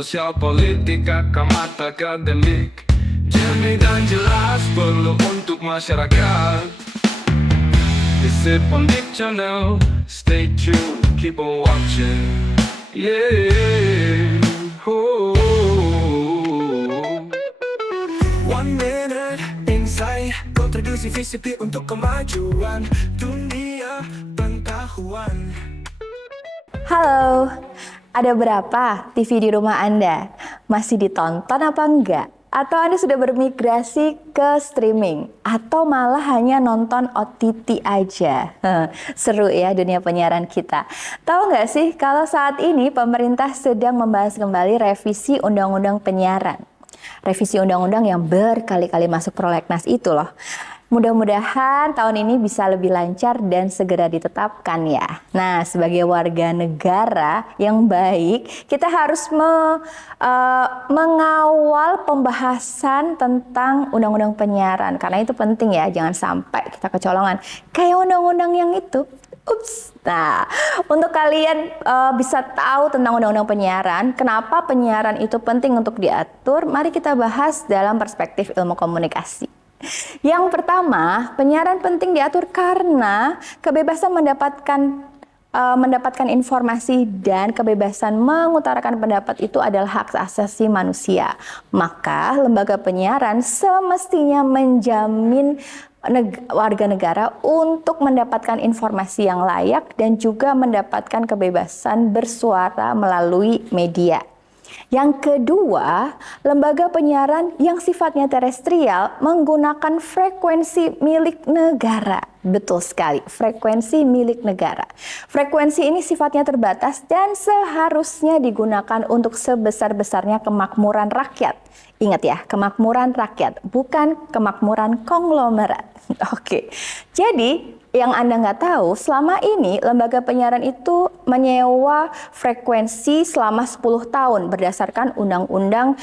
sosial, politik, akademik. Jernih dan jelas perlu untuk masyarakat. Visit Pondik Channel, stay tuned, keep on watching. Yeah. Oh. 1 minute insight, kontribusi VCP untuk kemajuan dunia pengetahuan. Halo, ada berapa TV di rumah Anda? Masih ditonton apa enggak? Atau Anda sudah bermigrasi ke streaming? Atau malah hanya nonton OTT aja? Seru ya dunia penyiaran kita. Tahu nggak sih kalau saat ini pemerintah sedang membahas kembali revisi Undang-Undang Penyiaran. Revisi undang-undang yang berkali-kali masuk prolegnas itu loh. Mudah-mudahan tahun ini bisa lebih lancar dan segera ditetapkan ya. Nah, sebagai warga negara yang baik, kita harus mengawal pembahasan tentang undang-undang penyiaran. Karena itu penting ya, jangan sampai kita kecolongan. Kayak undang-undang yang itu. Ups. Nah, untuk kalian bisa tahu tentang undang-undang penyiaran, kenapa penyiaran itu penting untuk diatur, mari kita bahas dalam perspektif ilmu komunikasi. Yang pertama, penyiaran penting diatur karena kebebasan mendapatkan informasi dan kebebasan mengutarakan pendapat itu adalah hak asasi manusia. Maka lembaga penyiaran semestinya menjamin warga negara untuk mendapatkan informasi yang layak dan juga mendapatkan kebebasan bersuara melalui media. Yang kedua, lembaga penyiaran yang sifatnya terestrial menggunakan frekuensi milik negara. Betul sekali, frekuensi milik negara. Frekuensi ini sifatnya terbatas dan seharusnya digunakan untuk sebesar-besarnya kemakmuran rakyat. Ingat ya, kemakmuran rakyat, bukan kemakmuran konglomerat. Oke, jadi yang Anda nggak tahu, selama ini lembaga penyiaran itu menyewa frekuensi selama 10 tahun berdasarkan Undang-Undang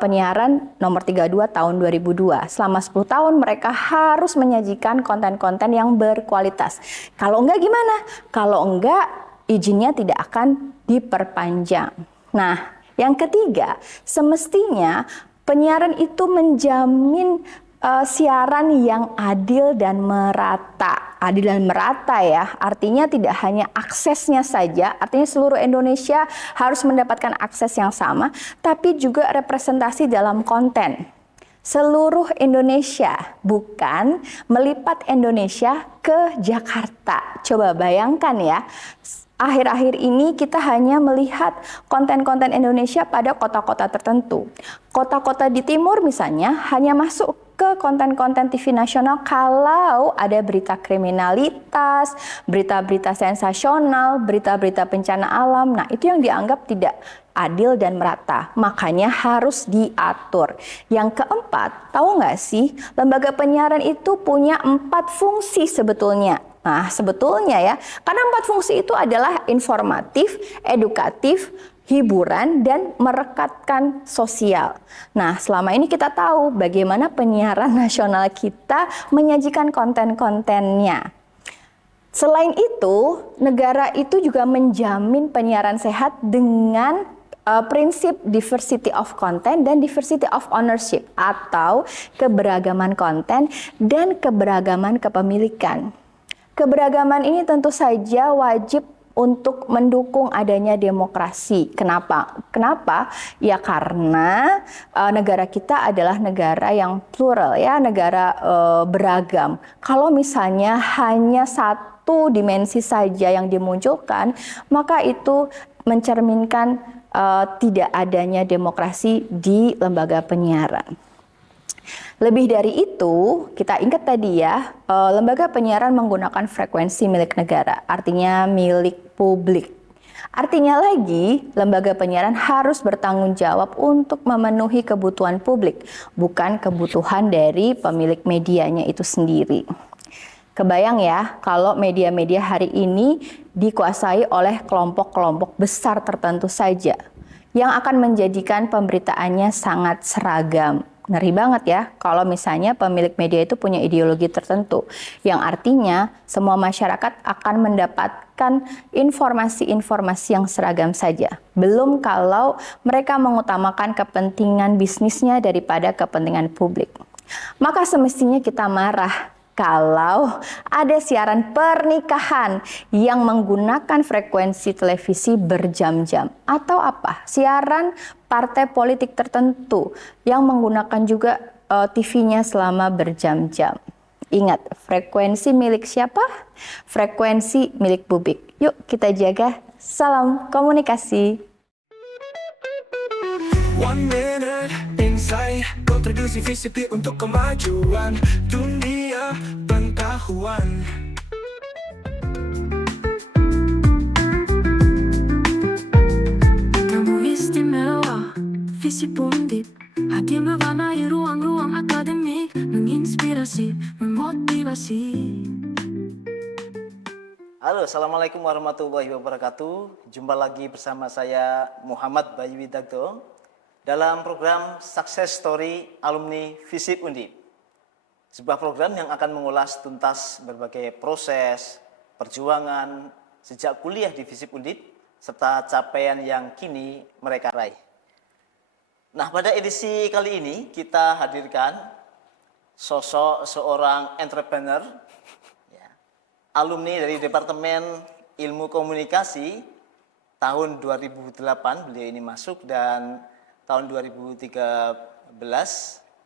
Penyiaran Nomor 32 Tahun 2002. Selama 10 tahun mereka harus menyajikan konten-konten yang berkualitas. Kalau enggak gimana? Kalau enggak, izinnya tidak akan diperpanjang. Nah, yang ketiga, semestinya penyiaran itu menjamin siaran yang adil dan merata. Adil dan merata ya, artinya tidak hanya aksesnya saja, artinya seluruh Indonesia harus mendapatkan akses yang sama, tapi juga representasi dalam konten. Seluruh Indonesia, bukan melipat Indonesia ke Jakarta. Coba bayangkan ya, akhir-akhir ini kita hanya melihat konten-konten Indonesia pada kota-kota tertentu. Kota-kota di timur misalnya hanya masuk ke konten-konten TV nasional kalau ada berita kriminalitas, berita-berita sensasional, berita-berita bencana alam. Nah, itu yang dianggap tidak adil dan merata. Makanya harus diatur. Yang keempat, tahu nggak sih, lembaga penyiaran itu punya 4 fungsi sebetulnya. Nah, sebetulnya ya, karena 4 fungsi itu adalah informatif, edukatif, hiburan, dan merekatkan sosial. Nah, selama ini kita tahu bagaimana penyiaran nasional kita menyajikan konten-kontennya. Selain itu, negara itu juga menjamin penyiaran sehat dengan prinsip diversity of content dan diversity of ownership atau keberagaman konten dan keberagaman kepemilikan. Keberagaman ini tentu saja wajib untuk mendukung adanya demokrasi. Kenapa? Ya karena negara kita adalah negara yang plural ya, negara beragam. Kalau misalnya hanya satu dimensi saja yang dimunculkan, maka itu mencerminkan tidak adanya demokrasi di lembaga penyiaran. Lebih dari itu, kita ingat tadi ya, lembaga penyiaran menggunakan frekuensi milik negara, artinya milik publik. Artinya lagi, lembaga penyiaran harus bertanggung jawab untuk memenuhi kebutuhan publik, bukan kebutuhan dari pemilik medianya itu sendiri. Kebayang ya, kalau media-media hari ini dikuasai oleh kelompok-kelompok besar tertentu saja, yang akan menjadikan pemberitaannya sangat seragam. Ngeri banget ya kalau misalnya pemilik media itu punya ideologi tertentu, yang artinya semua masyarakat akan mendapatkan informasi-informasi yang seragam saja. Belum kalau mereka mengutamakan kepentingan bisnisnya daripada kepentingan publik. Maka semestinya kita marah kalau ada siaran pernikahan yang menggunakan frekuensi televisi berjam-jam, atau apa? Siaran partai politik tertentu yang menggunakan juga TV-nya selama berjam-jam. Ingat, frekuensi milik siapa? Frekuensi milik publik. Yuk kita jaga. Salam komunikasi. One minute insight, kontribusi VCP untuk kemajuan dunia pengetahuan. Kamu istimewa, visi pundit, hadir mewarnai ruang-ruang akademik, menginspirasi, memotivasi. Halo, Assalamualaikum warahmatullahi wabarakatuh. Jumpa lagi bersama saya Muhammad Bayu Widagdo dalam program Success Story Alumni Visip Undip. Sebuah program yang akan mengulas tuntas berbagai proses, perjuangan sejak kuliah di Visip Undip serta capaian yang kini mereka raih. Nah, pada edisi kali ini kita hadirkan sosok seorang entrepreneur, alumni dari Departemen Ilmu Komunikasi. Tahun 2008 beliau ini masuk dan tahun 2013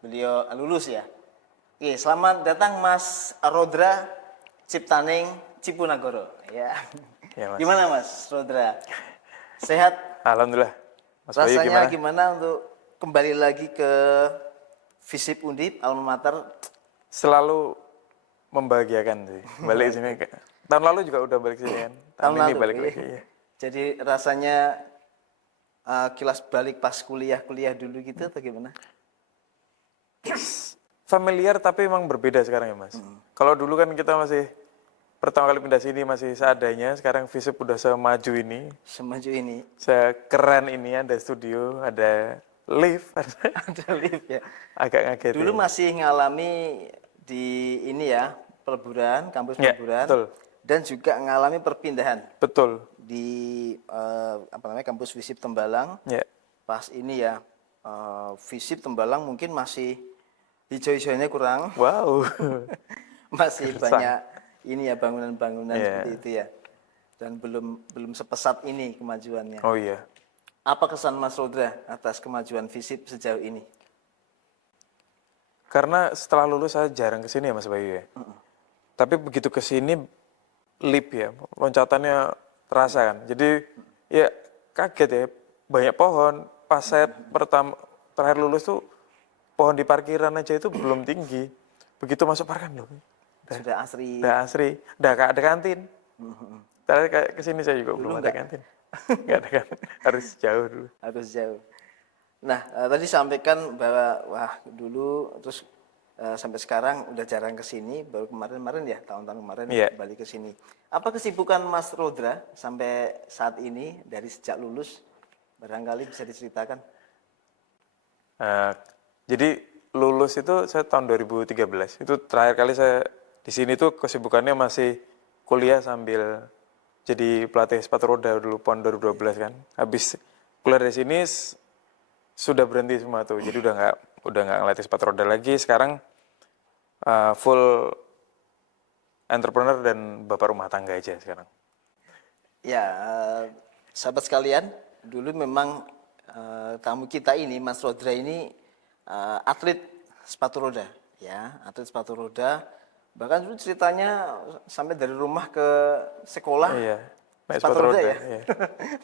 beliau lulus ya. Oke, selamat datang Mas Rodra Ciptaning Cipunagoro. Ya. Ya, Mas. Gimana Mas Rodra? Sehat? Alhamdulillah. Mas Bayu Rasanya gimana? gimana untuk kembali lagi ke Visip Undip alma mater? Selalu membahagiakan sih. Balik sini. Tahun lalu juga udah balik sini kan. Tahun ini balik iya. lagi. Ya. Jadi rasanya kilas balik pas kuliah dulu gitu atau gimana? Familiar tapi emang berbeda sekarang ya Mas. Kalau dulu kan kita masih pertama kali pindah sini masih seadanya. Sekarang Visip udah semaju ini. Semaju ini Sekeren ini, ada studio, ada lift. ada lift ya. Agak ngaget. Dulu masih ngalami di ini ya, peleburan, kampus Ya, peleburan. betul. Dan juga ngalami perpindahan Betul. di kampus Visip Tembalang. Ya. Pas ini ya, Visip Tembalang mungkin masih hijau-hijaunya kurang. Wow. Masih Gersang. banyak ini ya bangunan-bangunan Iya. seperti itu ya. Dan belum sepesat ini kemajuannya. Oh iya. Apa kesan Mas Rodra atas kemajuan Visip sejauh ini? Karena setelah lulus saya jarang kesini ya Mas Bayu ya. Tapi begitu kesini leap ya, loncatannya terasa kan. Jadi ya kaget ya, banyak pohon. Pas saya terakhir lulus tuh pohon di parkiran aja itu belum tinggi. Begitu masuk parkiran loh. Sudah asri. Udah asri, udah ada kantin. Terakhir kesini saya juga belum ada enggak? kantin. Enggak ada kantin, harus jauh dulu. Harus jauh. Nah, tadi sampaikan bahwa wah dulu terus sampai sekarang udah jarang ke sini, baru kemarin ya, tahun-tahun kemarin Iya. balik ke sini. Apa kesibukan Mas Rodra sampai saat ini dari sejak lulus? Barangkali bisa diceritakan. Jadi lulus itu saya tahun 2013. Itu terakhir kali saya di sini tuh kesibukannya masih kuliah sambil jadi pelatih sepatu roda dulu tahun 2012 kan. Habis kuliah dari sini sudah berhenti semua tuh. Jadi udah nggak ngelatih sepatu roda lagi. Sekarang full entrepreneur dan bapak rumah tangga aja sekarang. Ya, sahabat sekalian, dulu memang tamu kita ini, Mas Rodra ini atlet sepatu roda, ya, atlet sepatu roda. Bahkan dulu ceritanya sampai dari rumah ke sekolah, Iya, naik sepatu sepatu roda roda, ya, iya.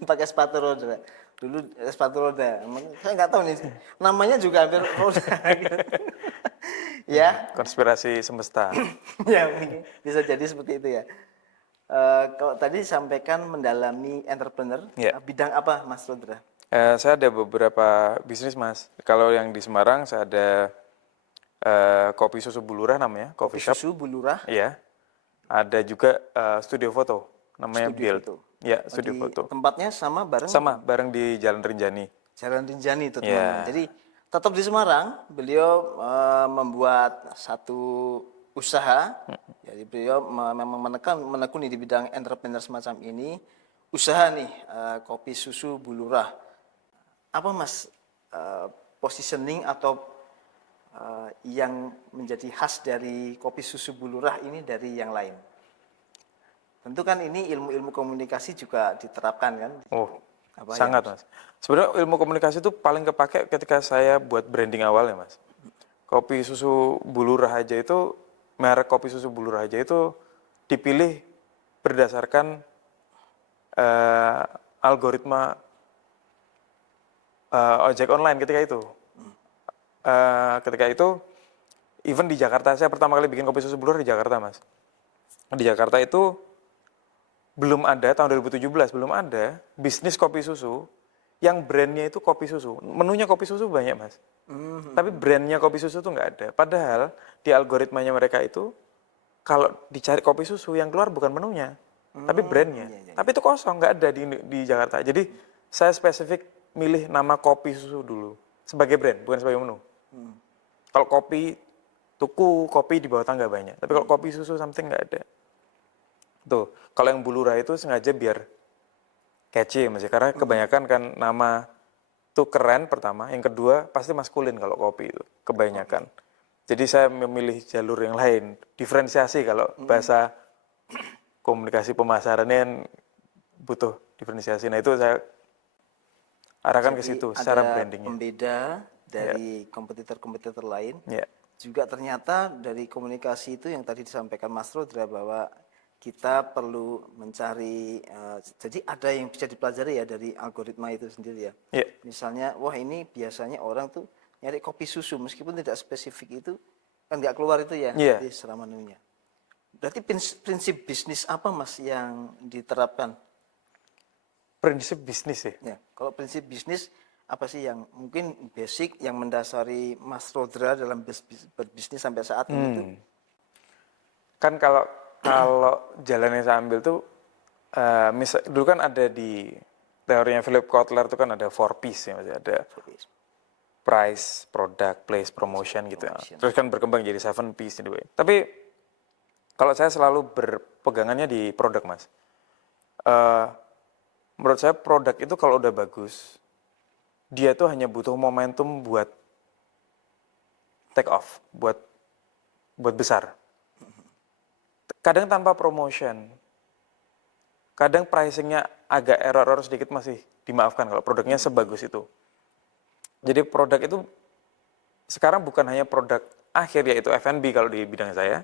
pakai sepatu roda. Dulu sepatu roda, saya nggak tahu nih, namanya juga hampir roda. Ya, Konspirasi semesta. ya mungkin bisa jadi seperti itu ya. Kalau tadi sampaikan mendalami entrepreneur, Ya. bidang apa Mas Rodra? Saya ada beberapa bisnis Mas. Kalau yang di Semarang saya ada Kopi Susu Bulurah namanya, coffee shop. Susu Bulurah. Iya. Ada juga studio foto namanya Studio Build. foto. Ya, Oh, studio di foto. Tempatnya sama bareng Sama bareng di Jalan Rinjani. Jalan Rinjani itu Iya. teman-teman. Jadi Tetap di Semarang, beliau membuat satu usaha. Jadi beliau memang menekuni di bidang entrepreneur semacam ini. Usaha nih, kopi susu Bulurah. Apa Mas positioning atau yang menjadi khas dari kopi susu Bulurah ini dari yang lain? Tentu kan ini ilmu-ilmu komunikasi juga diterapkan kan? Oh, Apa sangat Mas. Sebenarnya ilmu komunikasi itu paling kepake ketika saya buat branding awalnya Mas. Kopi susu Bulurah aja itu, merek kopi susu Bulurah aja itu dipilih berdasarkan algoritma ojek online ketika itu. Ketika itu, even di Jakarta, saya pertama kali bikin kopi susu Bulurah di Jakarta Mas. Di Jakarta itu belum ada, tahun 2017 belum ada bisnis kopi susu yang brandnya itu kopi susu. Menunya kopi susu banyak Mas. Tapi brandnya kopi susu tuh nggak ada. Padahal di algoritmanya mereka itu, kalau dicari kopi susu yang keluar bukan menunya, tapi brandnya. Tapi itu kosong, nggak ada di Jakarta. Jadi saya spesifik milih nama kopi susu dulu sebagai brand, bukan sebagai menu. Kalau kopi, tuku kopi di bawah tangga banyak. Tapi kalau kopi susu something nggak ada. Tuh, kalau yang Bulurah itu sengaja biar catchy Mas, karena kebanyakan kan nama tuh keren pertama, yang kedua pasti maskulin kalau kopi itu kebanyakan. Jadi saya memilih jalur yang lain, diferensiasi kalau bahasa komunikasi pemasarannya butuh diferensiasi. Nah itu saya arahkan ke situ secara brandingnya. Pembeda dari kompetitor-kompetitor lain. Juga ternyata dari komunikasi itu yang tadi disampaikan Mas Rodra bahwa kita perlu mencari, jadi ada yang bisa dipelajari ya dari algoritma itu sendiri ya. Misalnya, wah ini biasanya orang tuh nyari kopi susu meskipun tidak spesifik itu kan nggak keluar itu ya di secara menunya. Berarti prinsip bisnis apa Mas yang diterapkan? Prinsip bisnis ya? Kalau prinsip bisnis apa sih yang mungkin basic yang mendasari Mas Rodra dalam berbisnis sampai saat ini tuh? Kan kalau jalan yang saya ambil tuh, dulu kan ada di teorinya Philip Kotler tuh kan ada 4Ps ya, ada price, product, place, promotion gitu ya. Terus kan berkembang jadi 7Ps anyway. Tapi kalau saya selalu berpegangannya di produk Mas. Menurut saya produk itu kalau udah bagus, dia tuh hanya butuh momentum buat take off, buat besar. Kadang tanpa promotion, kadang pricingnya agak error sedikit masih dimaafkan kalau produknya sebagus itu. Jadi produk itu sekarang bukan hanya produk akhir yaitu F&B kalau di bidang saya,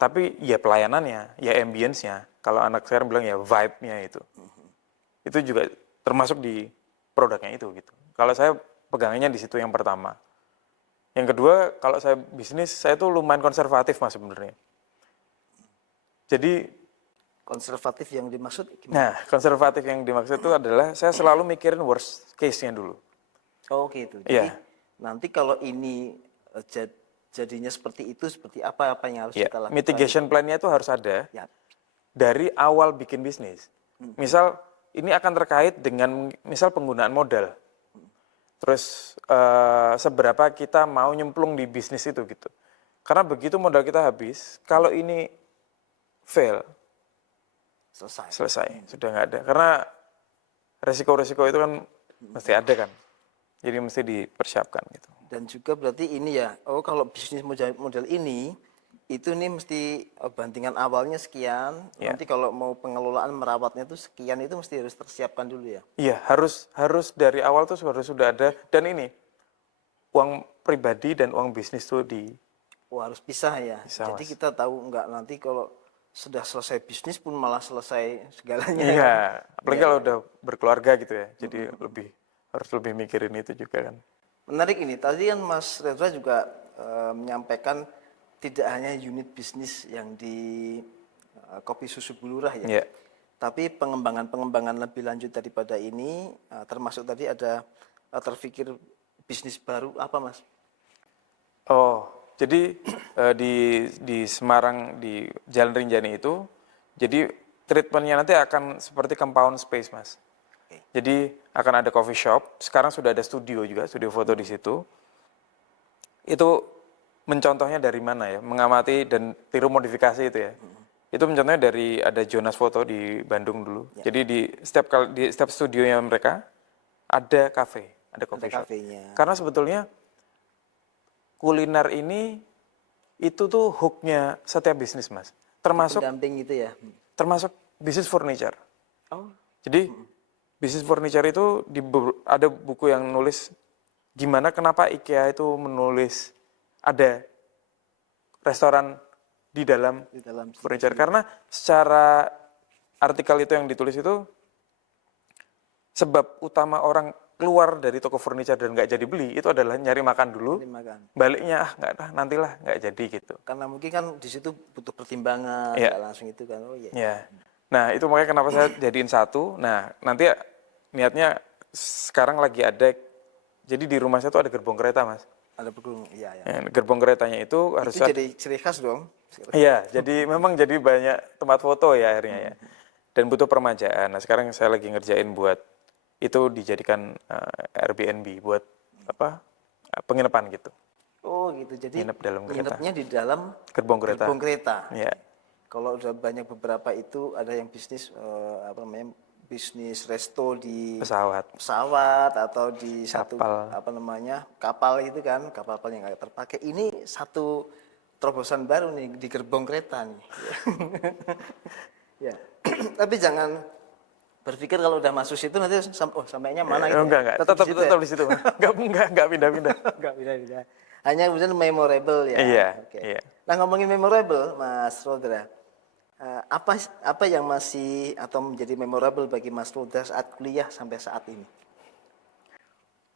tapi ya pelayanannya, ya ambience-nya. Kalau anak sekarang bilang ya vibe-nya itu juga termasuk di produknya itu gitu. Kalau saya pegangannya di situ yang pertama. Yang kedua, kalau saya bisnis, saya tuh lumayan konservatif Mas sebenarnya. Jadi konservatif yang dimaksud gimana? Nah, konservatif yang dimaksud itu adalah saya selalu mikirin worst case-nya dulu. Oh gitu. Jadi nanti kalau ini jadinya seperti itu, seperti apa yang harus kita lakukan? Mitigation plan-nya itu harus ada dari awal bikin bisnis. Misal ini akan terkait dengan misal penggunaan modal. Terus seberapa kita mau nyemplung di bisnis itu gitu. Karena begitu modal kita habis, kalau ini fail, selesai, sudah nggak ada. Karena resiko-resiko itu kan mesti ada kan, jadi mesti dipersiapkan gitu. Dan juga berarti ini ya, kalau bisnis model ini, itu nih mesti bantingan awalnya sekian, nanti kalau mau pengelolaan merawatnya itu sekian, itu mesti harus tersiapkan dulu ya? Iya, harus dari awal tuh harus sudah ada, dan ini, uang pribadi dan uang bisnis tuh harus pisah ya, jadi Mas. Kita tahu nggak nanti kalau sudah selesai bisnis pun malah selesai segalanya. Iya, apalagi kalau udah berkeluarga gitu ya. Jadi harus lebih mikirin itu juga kan. Menarik ini. Tadi kan Mas Redra juga menyampaikan tidak hanya unit bisnis yang di kopi susu Bulurah ya. Tapi pengembangan lebih lanjut daripada ini, termasuk tadi ada terpikir bisnis baru apa Mas? Jadi di Semarang di Jalan Rinjani itu, jadi treatmentnya nanti akan seperti compound space Mas. Jadi akan ada coffee shop. Sekarang sudah ada studio juga, studio foto di situ. Itu mencontohnya dari mana ya? Mengamati dan tiru modifikasi itu ya. Itu mencontohnya dari ada Jonas Foto di Bandung dulu. Jadi di setiap studionya mereka ada cafe, ada coffee shop. kafenya. Karena sebetulnya kuliner ini itu tuh hooknya setiap bisnis, Mas. Termasuk Pendamping gitu ya. termasuk bisnis furniture. Oh, Jadi bisnis furniture itu ada buku yang nulis gimana kenapa IKEA itu menulis ada restoran di dalam di dalam furniture, karena secara artikel itu yang ditulis itu sebab utama orang keluar dari toko furniture dan nggak jadi beli itu adalah nyari makan dulu, makan. baliknya nggak dah nantilah nggak jadi gitu. Karena mungkin kan di situ butuh pertimbangan, Iya. nggak langsung itu kan. Oh iya. Ya, nah itu makanya kenapa saya jadiin satu. Nah nanti niatnya sekarang lagi ada, jadi di rumah saya tuh ada gerbong kereta, Mas. Ada bergulung, iya ya. Gerbong keretanya itu harus Itu jadi ciri khas dong. iya, jadi memang jadi banyak tempat foto ya akhirnya ya. Dan butuh permajaan. Nah, sekarang saya lagi ngerjain buat itu dijadikan Airbnb buat apa? Penginapan gitu. Oh gitu. Jadi Nginep dalam kereta. nginepnya di dalam Gerbong kereta. gerbong kereta. Iya. Kalau udah banyak beberapa itu ada yang bisnis apa namanya? Bisnis resto di Pesawat. pesawat atau di satu Kapal. apa namanya? Kapal itu kan, kapal-kapal yang nggak terpakai. Ini satu terobosan baru nih di gerbong kereta nih. Ya. Tapi jangan berpikir kalau udah masuk situ nanti sampainya mana gitu. Enggak. Tetap di situ. Mas. Enggak pindah-pindah. Enggak beda-beda. Hanya kemudian memorable ya. Iya, Oke. iya. Nah ngomongin memorable, Mas Rodra, apa yang masih atau menjadi memorable bagi Mas Rodra saat kuliah sampai saat ini?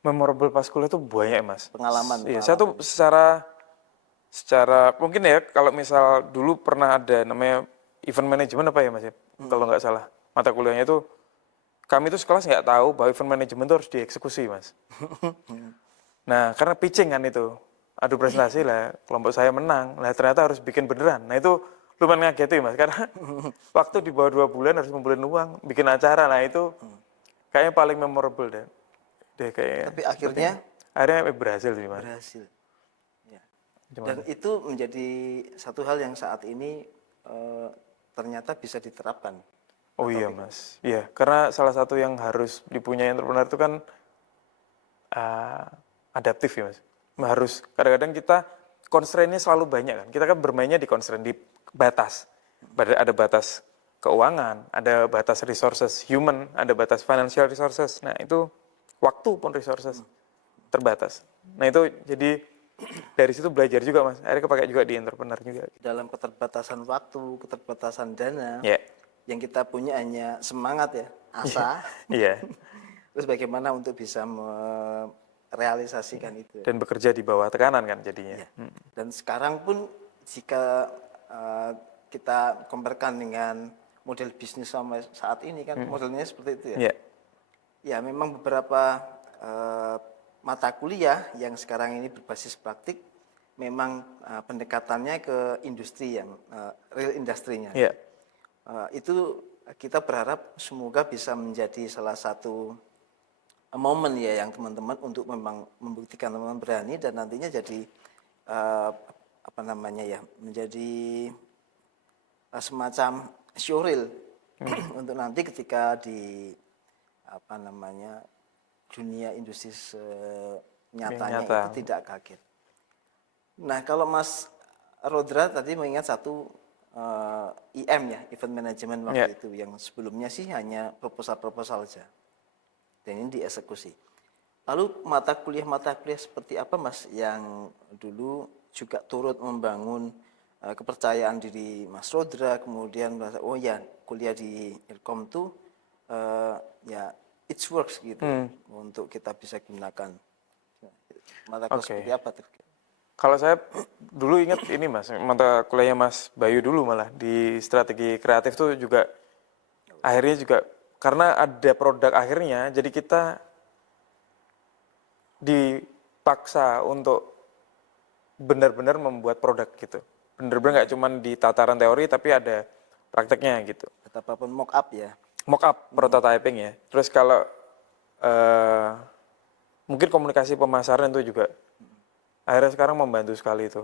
Memorable pas kuliah tuh banyak, Mas. Pengalaman. Iya, saya tuh secara mungkin ya kalau misal dulu pernah ada namanya event management apa ya, Mas ya? Kalau nggak salah. Mata kuliahnya itu kami tuh sekelas nggak tahu bahwa event management itu harus dieksekusi, Mas. Nah, karena pitching kan itu. Adu prestasi lah, kelompok saya menang. Nah, ternyata harus bikin beneran. Nah, itu lumayan ngagetin, Mas. Karena waktu di bawah 2 bulan harus ngumpulin uang, bikin acara. Nah, itu kayaknya paling memorable deh kayaknya. Tapi akhirnya berhasil sih, Mas. berhasil. Ya. Cuman- Dan itu menjadi satu hal yang saat ini ternyata bisa diterapkan. Oh iya, Mas. Iya, karena salah satu yang harus dipunyai entrepreneur itu kan adaptif ya, Mas. Harus kadang-kadang kita constraint-nya selalu banyak kan. Kita kan bermainnya di constraint, di batas. Ada batas keuangan, ada batas resources human, ada batas financial resources. Nah, itu waktu pun resources terbatas. Nah, itu jadi dari situ belajar juga, Mas. Akhirnya kepakai juga di entrepreneur juga. Dalam keterbatasan waktu, keterbatasan dana, Ya. yang kita punya hanya semangat ya, asa. Iya. Terus bagaimana untuk bisa merealisasikan itu. Dan bekerja di bawah tekanan kan jadinya. Ya. Dan sekarang pun jika kita compare-kan dengan model bisnis sampai saat ini kan modelnya seperti itu ya. Iya. Ya memang beberapa mata kuliah yang sekarang ini berbasis praktik memang pendekatannya ke industri yang real industrinya. Iya. Itu kita berharap semoga bisa menjadi salah satu momen ya yang teman-teman untuk memang membuktikan teman-teman berani dan nantinya jadi apa namanya ya menjadi semacam showreel untuk nanti ketika di apa namanya dunia industri nyatanya Nyata. itu tidak kaget. Nah kalau Mas Rodra tadi mengingat satu IM ya, event management waktu itu yang sebelumnya sih hanya proposal-proposal saja. Dan ini dieksekusi. Lalu mata kuliah seperti apa Mas yang dulu juga turut membangun kepercayaan diri Mas Rodra, kemudian merasa oh ya kuliah di Ilkom tuh ya it works gitu untuk kita bisa gunakan. Mata kuliah seperti apa tuh? Kalau saya dulu ingat ini, Mas, mata kuliahnya Mas Bayu dulu malah di strategi kreatif tuh juga akhirnya juga karena ada produk akhirnya jadi kita dipaksa untuk benar-benar membuat produk gitu. Benar-benar nggak cuma di tataran teori tapi ada prakteknya gitu. Betapapun mock up ya. mock up prototyping ya. Terus kalau mungkin komunikasi pemasaran itu juga akhirnya sekarang membantu sekali itu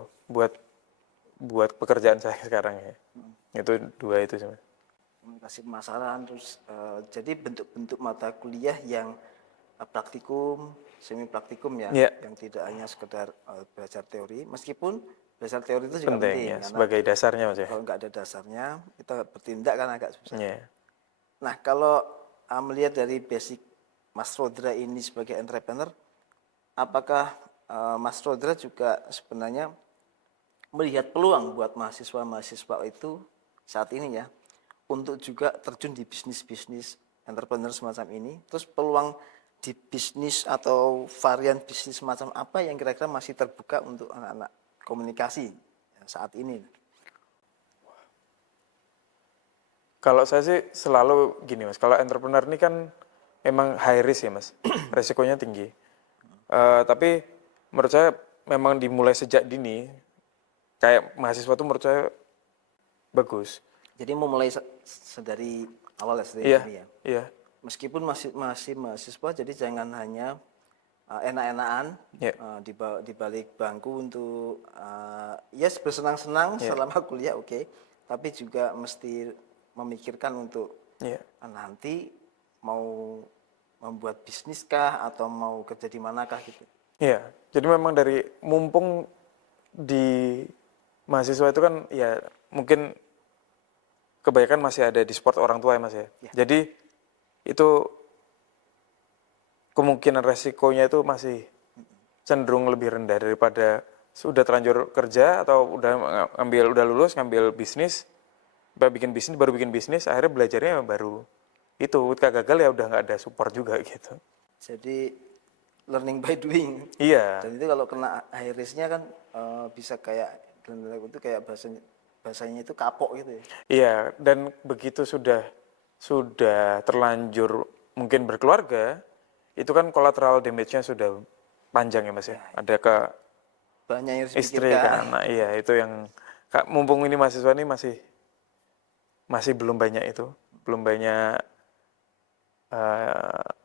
buat pekerjaan saya sekarang ya. Itu dua itu sih, Mas. Komunikasi pemasaran, terus jadi bentuk-bentuk mata kuliah yang praktikum, semi praktikum ya, Iya. yang tidak hanya sekedar belajar teori, meskipun belajar teori itu juga Penting penting, ya karena sebagai dasarnya, Mas ya. kalau nggak ada dasarnya kita bertindak kan agak susah. Iya. Nah, kalau melihat dari basic Mas Rodra ini sebagai entrepreneur, apakah Mas Rodra juga sebenarnya melihat peluang buat mahasiswa-mahasiswa itu saat ini ya, untuk juga terjun di bisnis-bisnis entrepreneur semacam ini, terus peluang di bisnis atau varian bisnis semacam apa yang kira-kira masih terbuka untuk anak-anak komunikasi saat ini? Kalau saya sih selalu gini, Mas, kalau entrepreneur ini kan emang high risk ya, Mas, resikonya tinggi. Tapi menurut saya memang dimulai sejak dini, kayak mahasiswa tuh menurut saya bagus. Jadi mau mulai dari awal SD Iya, ini ya. iya, Meskipun masih mahasiswa, jadi jangan hanya enak-enakan iya. di balik bangku untuk yes bersenang-senang selama kuliah oke, tapi juga mesti memikirkan untuk Iya. nanti mau membuat bisnis kah atau mau kerja di manakah gitu. Iya, jadi memang dari mumpung di mahasiswa itu kan ya mungkin kebanyakan masih ada di support orang tua ya, Mas ya. Jadi itu kemungkinan resikonya itu masih cenderung lebih rendah daripada sudah terlanjur kerja atau udah lulus ngambil bisnis, baru bikin bisnis, akhirnya belajarnya baru itu ketika gagal ya udah nggak ada support juga gitu. Jadi learning by doing. Iya. Dan itu kalau kena high risk-nya kan bisa kayak itu kayak bahasanya itu kapok gitu ya. Iya, dan begitu sudah terlanjur mungkin berkeluarga, itu kan collateral damage-nya sudah panjang ya, Mas ya. Ada ke Banyak yang harus istri, ke anak, iya itu yang mumpung ini mahasiswa ini masih belum banyak itu, belum banyak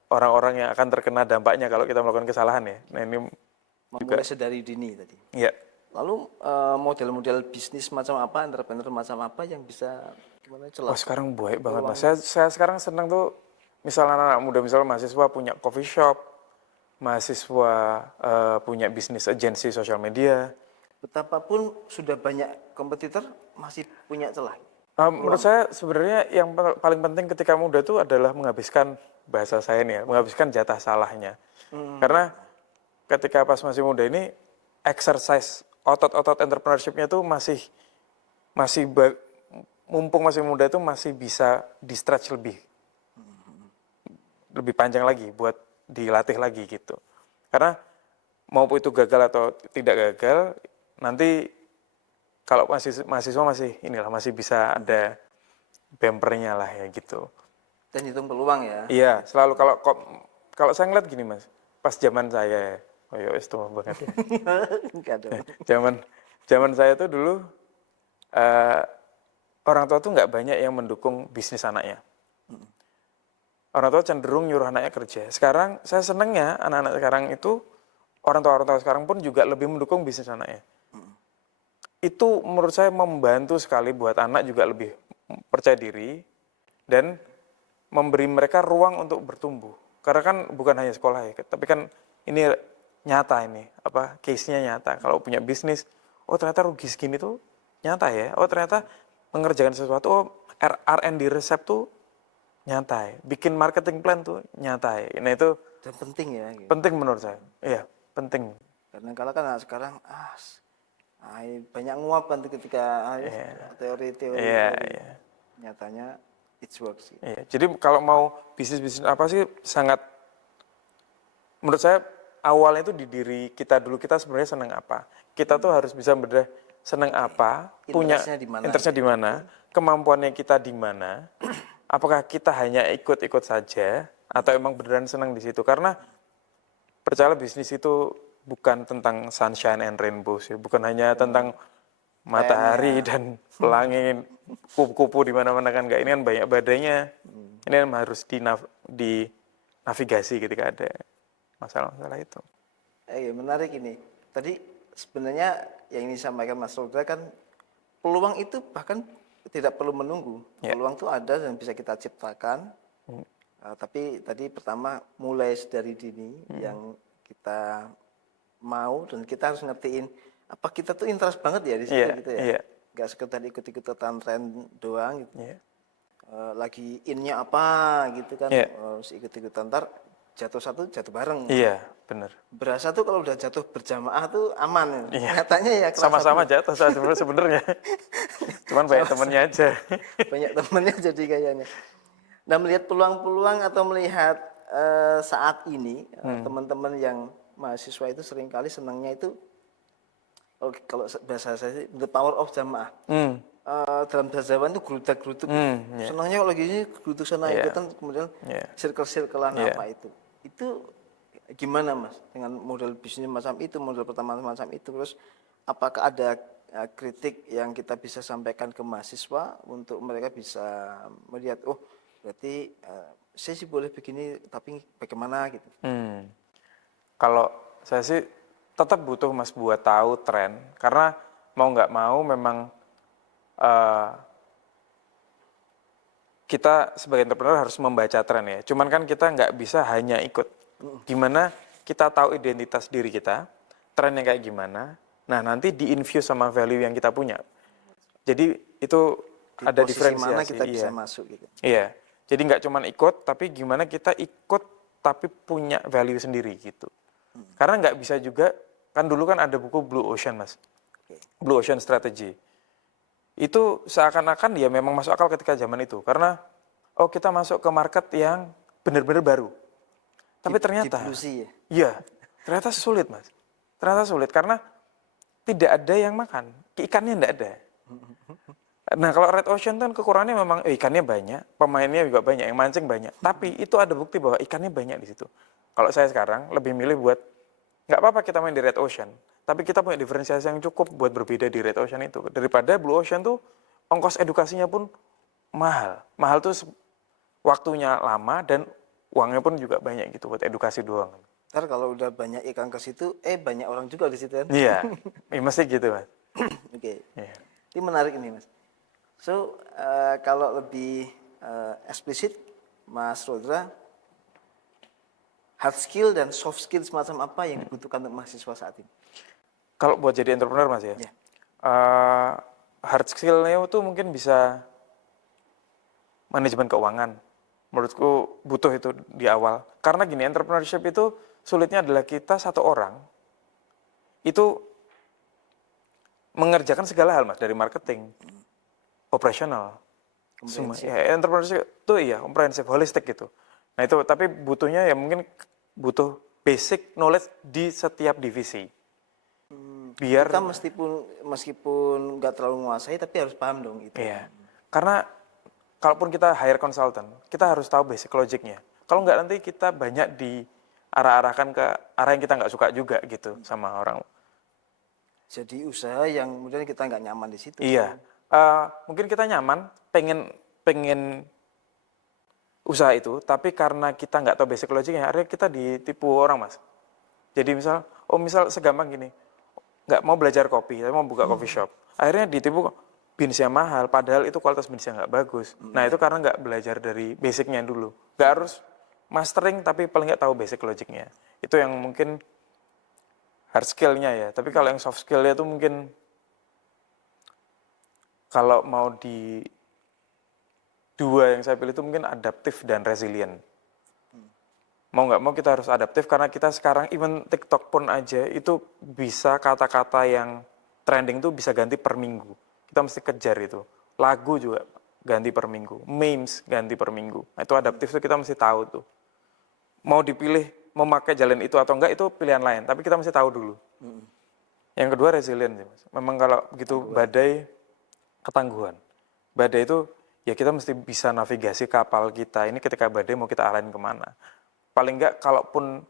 orang-orang yang akan terkena dampaknya kalau kita melakukan kesalahan ya. Nah ini memulai sedari dini tadi. ya. Lalu model-model bisnis macam apa, entrepreneur macam apa yang bisa gimana Oh jelas? sekarang banyak banget, Mas. Saya sekarang senang tuh misalnya anak muda, misalnya mahasiswa punya coffee shop, mahasiswa punya bisnis agensi sosial media. Betapapun sudah banyak kompetitor masih punya celah. Menurut saya sebenarnya yang paling penting ketika muda itu adalah menghabiskan, bahasa saya nih ya, menghabiskan jatah salahnya. Karena ketika pas masih muda ini exercise otot-otot entrepreneurship-nya tuh mumpung masih muda itu masih bisa di stretch lebih panjang lagi buat dilatih lagi gitu. Karena maupun itu gagal atau tidak gagal, nanti kalau mahasiswa masih bisa ada bumpernya lah ya gitu. Dan hitung peluang ya. Iya, selalu kalau saya ngeliat gini, Mas, pas zaman saya, oh ya itu banget ya. Enggak dong. Zaman saya tuh dulu orang tua tuh nggak banyak yang mendukung bisnis anaknya. Orang tua cenderung nyuruh anaknya kerja. Sekarang saya senengnya anak-anak sekarang itu orang tua sekarang pun juga lebih mendukung bisnis anaknya. Itu menurut saya membantu sekali buat anak juga lebih percaya diri dan memberi mereka ruang untuk bertumbuh. Karena kan bukan hanya sekolah ya, tapi kan ini nyata ini, case-nya nyata. Kalau punya bisnis, oh ternyata rugi segini tuh nyata ya. Oh ternyata mengerjakan sesuatu, oh R&D resep tuh nyata ya. Bikin marketing plan tuh nyata ya. Nah itu Dan penting ya. Gitu. penting menurut saya. Iya, penting. Karena kalau kan sekarang banyak nguap kan ketika teori-teori nyatanya it works. Gitu. Iya, jadi kalau mau bisnis apa sih sangat menurut saya awalnya itu di diri kita dulu, kita sebenarnya senang apa. Kita tuh harus bisa bedah senang apa, punya interestnya di mana, kemampuannya kita di mana. Apakah kita hanya ikut-ikut saja atau emang beneran senang di situ? Karena percayalah bisnis itu bukan tentang sunshine and rainbows ya, bukan hanya tentang matahari dan pelangi kupu-kupu di mana-mana kan nggak, ini kan banyak badainya. Ini kan harus dinavigasi ketika ada masalah-masalah itu. Menarik ini. Tadi sebenarnya yang ini disampaikan Mas Rodra kan peluang itu bahkan tidak perlu menunggu. Ya. Peluang itu ada dan bisa kita ciptakan. Tapi tadi pertama mulai dari dini yang kita mau dan kita harus ngertiin apa kita tuh interest banget ya di situ Iya, gitu ya. iya. Gak sekedar ikut-ikutan tren doang gitu. Iya. Lagi innya apa gitu kan. Iya. Ikut-ikutan ntar jatuh satu jatuh bareng. Iya, benar. Berasa tuh kalau udah jatuh berjamaah tuh aman. Iya. Nyatanya ya kerasa Sama-sama tuh jatuh saat sebenarnya. Cuman banyak temennya aja. banyak temennya jadi kayaknya. Nah melihat peluang-peluang atau melihat saat ini teman-teman yang mahasiswa itu seringkali senangnya itu kalau bahasa saya sih the power of jamaah. Dalam bahasa Jawa itu gerudak-geruduk. Iya. Senangnya kalau lagi ini geruduk sana Iya. ikutan kemudian Iya. circle-circlean Iya. apa itu. Itu gimana Mas dengan model bisnis macam itu, model pertemanan macam itu, terus apakah ada kritik yang kita bisa sampaikan ke mahasiswa untuk mereka bisa melihat oh berarti saya sih boleh begini tapi bagaimana gitu. Kalau saya sih tetap butuh Mas buat tahu tren, karena mau nggak mau memang kita sebagai entrepreneur harus membaca tren ya. Cuman kan kita nggak bisa hanya ikut. Gimana kita tahu identitas diri kita, trennya kayak gimana, nah nanti di-infuse sama value yang kita punya. Jadi itu Di ada posisi diferensiasi. mana kita bisa Iya. masuk gitu. Iya, jadi nggak cuman ikut, tapi gimana kita ikut tapi punya value sendiri gitu. Karena nggak bisa juga, kan dulu kan ada buku Blue Ocean Mas, Blue Ocean Strategy. Itu seakan-akan ya memang masuk akal ketika zaman itu, karena oh kita masuk ke market yang benar-benar baru. Tapi ternyata, Deep blue sea ya? iya, ternyata sulit Mas. Ternyata sulit karena tidak ada yang makan, ikannya nggak ada. Nah kalau Red Ocean kan kekurangannya memang ikannya banyak, pemainnya juga banyak, yang mancing banyak. Tapi itu ada bukti bahwa ikannya banyak di situ. Kalau saya sekarang lebih milih buat nggak apa-apa kita main di Red Ocean, tapi kita punya diferensiasi yang cukup buat berbeda di Red Ocean itu. Daripada Blue Ocean tuh ongkos edukasinya pun mahal. Mahal tuh waktunya lama dan uangnya pun juga banyak gitu buat edukasi doang. Ntar kalau udah banyak ikan ke situ, banyak orang juga di situ kan. Iya, mesti gitu Mas. Oke. Iya. Ini menarik ini Mas. So, kalau lebih eksplisit, Mas Rodra, hard skill dan soft skill semacam apa yang dibutuhkan untuk mahasiswa saat ini? Kalau buat jadi entrepreneur Mas ya, Iya. hard skill-nya itu mungkin bisa manajemen keuangan. Menurutku butuh itu di awal. Karena gini, entrepreneurship itu sulitnya adalah kita satu orang itu mengerjakan segala hal Mas, dari marketing, operasional, semua. Ya, entrepreneurship itu iya, komprehensif, holistik gitu. Nah itu, tapi butuhnya ya mungkin butuh basic knowledge di setiap divisi. Biar Kita meskipun nggak terlalu menguasai, tapi harus paham dong itu. iya. Karena kalaupun kita hire consultant, kita harus tahu basic logiknya. Kalau nggak nanti kita banyak diarah-arahkan ke arah yang kita nggak suka juga gitu sama orang. Jadi usaha yang kemudian kita nggak nyaman di situ. Iya. Mungkin kita nyaman, pengen usaha itu, tapi karena kita nggak tahu basic logiknya, akhirnya kita ditipu orang Mas. Jadi misal segampang gini, nggak mau belajar kopi, tapi mau buka coffee shop. Akhirnya ditipu beansnya mahal, padahal itu kualitas beansnya nggak bagus. Nah itu karena nggak belajar dari basicnya dulu. Nggak harus mastering, tapi paling nggak tahu basic logiknya. Itu yang mungkin hard skill-nya ya. Tapi kalau yang soft skill-nya itu mungkin kalau mau di dua yang saya pilih itu mungkin adaptif dan resilient. Mau nggak mau kita harus adaptif karena kita sekarang even TikTok pun aja itu bisa kata-kata yang trending itu bisa ganti per minggu. Kita mesti kejar itu. Lagu juga ganti per minggu. Memes ganti per minggu. Nah, itu adaptif itu kita mesti tahu tuh. Mau dipilih memakai jalan itu atau enggak itu pilihan lain. Tapi kita mesti tahu dulu. Yang kedua resilient sih Mas. Memang kalau begitu badai, ketangguhan. Badai itu ya kita mesti bisa navigasi kapal kita. Ini ketika badai mau kita arahin kemana. Paling enggak kalaupun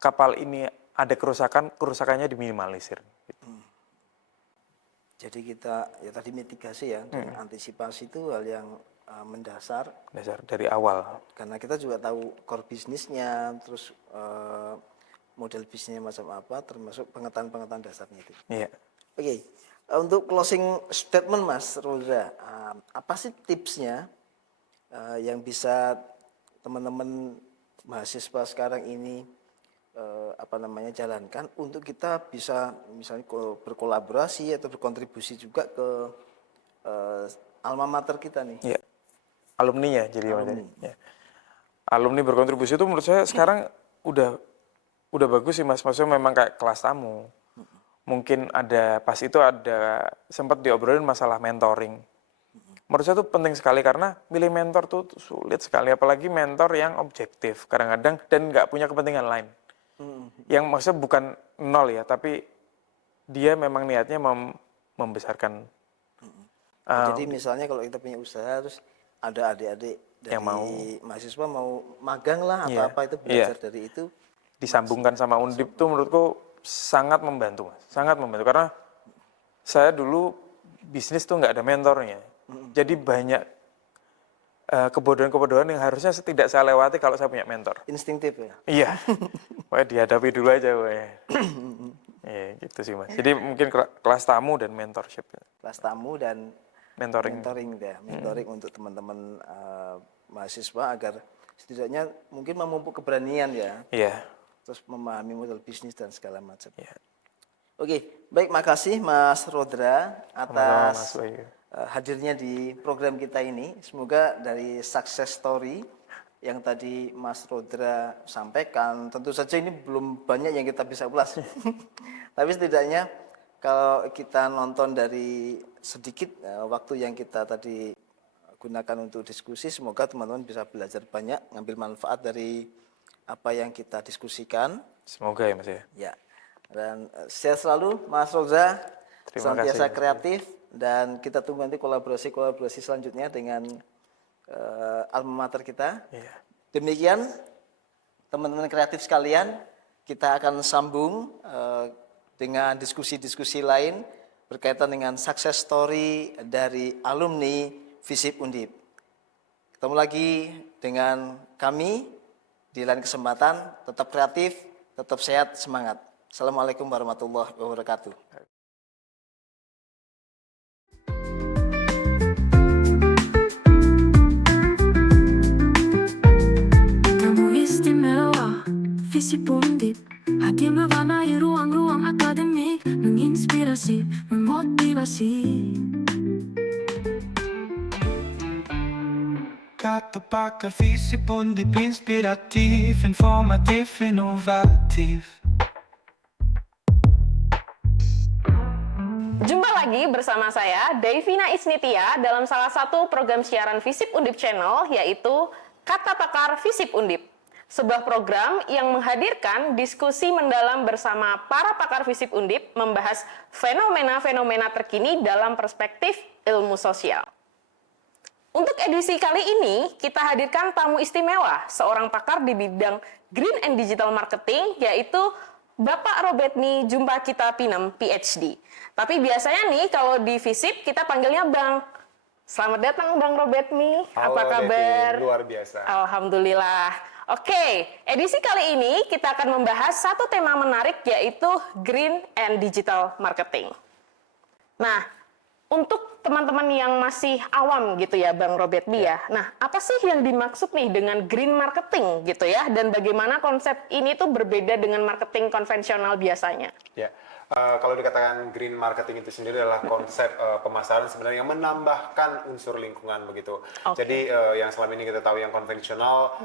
kapal ini ada kerusakan, kerusakannya diminimalisir. Gitu. Jadi kita ya tadi mitigasi ya dan antisipasi itu hal yang mendasar Dasar dari awal. karena kita juga tahu core bisnisnya, terus model bisnisnya macam apa, termasuk pengetahuan dasarnya itu. Iya. Oke, untuk closing statement Mas Rodra, apa sih tipsnya yang bisa teman-teman mahasiswa sekarang ini jalankan untuk kita bisa misalnya berkolaborasi atau berkontribusi juga ke alma mater kita nih. Iya. Alumni ya jadi Alumni. ya. Alumni berkontribusi itu menurut saya sekarang udah bagus sih Mas. Maksudnya memang kayak kelas tamu. Mungkin pas itu ada sempat diobrolin masalah mentoring. Menurut saya itu penting sekali karena milih mentor tuh sulit sekali, apalagi mentor yang objektif kadang-kadang dan nggak punya kepentingan lain. Yang maksudnya bukan nol ya, tapi dia memang niatnya membesarkan. Jadi misalnya kalau kita punya usaha terus ada adik-adik dari Yang mau. mahasiswa mau magang lah atau Iya, apa itu belajar iya. dari itu. Disambungkan sama Undip tuh menurutku sangat membantu Mas, sangat membantu karena saya dulu bisnis tuh nggak ada mentornya, jadi banyak kebodohan-kebodohan yang harusnya tidak saya lewati kalau saya punya mentor. Instinktif ya. Iya, pokoknya dihadapi dulu aja pokoknya. Iya gitu sih Mas. Jadi mungkin kelas tamu dan mentorship, Kelas tamu dan mentoring. mentoring untuk teman-teman mahasiswa agar setidaknya mungkin memupuk keberanian ya, Iya, terus memahami model bisnis dan segala macam. iya. Oke, baik, makasih Mas Rodra Sama-sama, Mas atas Bayu. hadirnya di program kita ini. Semoga dari success story yang tadi Mas Rodra sampaikan, tentu saja ini belum banyak yang kita bisa ulas. Tapi setidaknya kalau kita nonton dari sedikit waktu yang kita tadi gunakan untuk diskusi, semoga teman-teman bisa belajar banyak, ngambil manfaat dari apa yang kita diskusikan. Semoga ya Mas ya. Ya, dan sehat selalu Mas Rodra, Terima senantiasa kasih. kreatif dan kita tunggu nanti kolaborasi selanjutnya dengan alma mater kita. Iya. Demikian teman-teman kreatif sekalian, kita akan sambung dengan diskusi-diskusi lain berkaitan dengan success story dari alumni FISIP Undip. Ketemu lagi dengan kami di lain kesempatan. Tetap kreatif, tetap sehat, semangat. Assalamualaikum warahmatullahi wabarakatuh. Kamu istimewa, FISIP Undip hadir mewarnai ruang-ruang akademik, menginspirasi, memotivasi. Kata pakar FISIP Undip inspiratif, informatif, inovatif. Jumpa lagi bersama saya, Davina Isnitia, dalam salah satu program siaran FISIP Undip Channel, yaitu Kata Pakar FISIP Undip. Sebuah program yang menghadirkan diskusi mendalam bersama para pakar FISIP Undip membahas fenomena-fenomena terkini dalam perspektif ilmu sosial. Untuk edisi kali ini, kita hadirkan tamu istimewa, seorang pakar di bidang Green and Digital Marketing, yaitu Bapak Robetmi Jumpakita Pinem, PhD. Tapi biasanya nih, kalau di FISIP kita panggilnya Bang. Selamat datang Bang Robetmi, apa kabar? Devi, luar biasa. Alhamdulillah. Oke, edisi kali ini kita akan membahas satu tema menarik, yaitu Green and Digital Marketing. Nah, untuk teman-teman yang masih awam gitu ya Bang Robetmi ya. Nah, apa sih yang dimaksud nih dengan green marketing gitu ya? Dan bagaimana konsep ini tuh berbeda dengan marketing konvensional biasanya? Ya, kalau dikatakan green marketing itu sendiri adalah konsep pemasaran sebenarnya yang menambahkan unsur lingkungan begitu. Oke. Jadi yang selama ini kita tahu yang konvensional,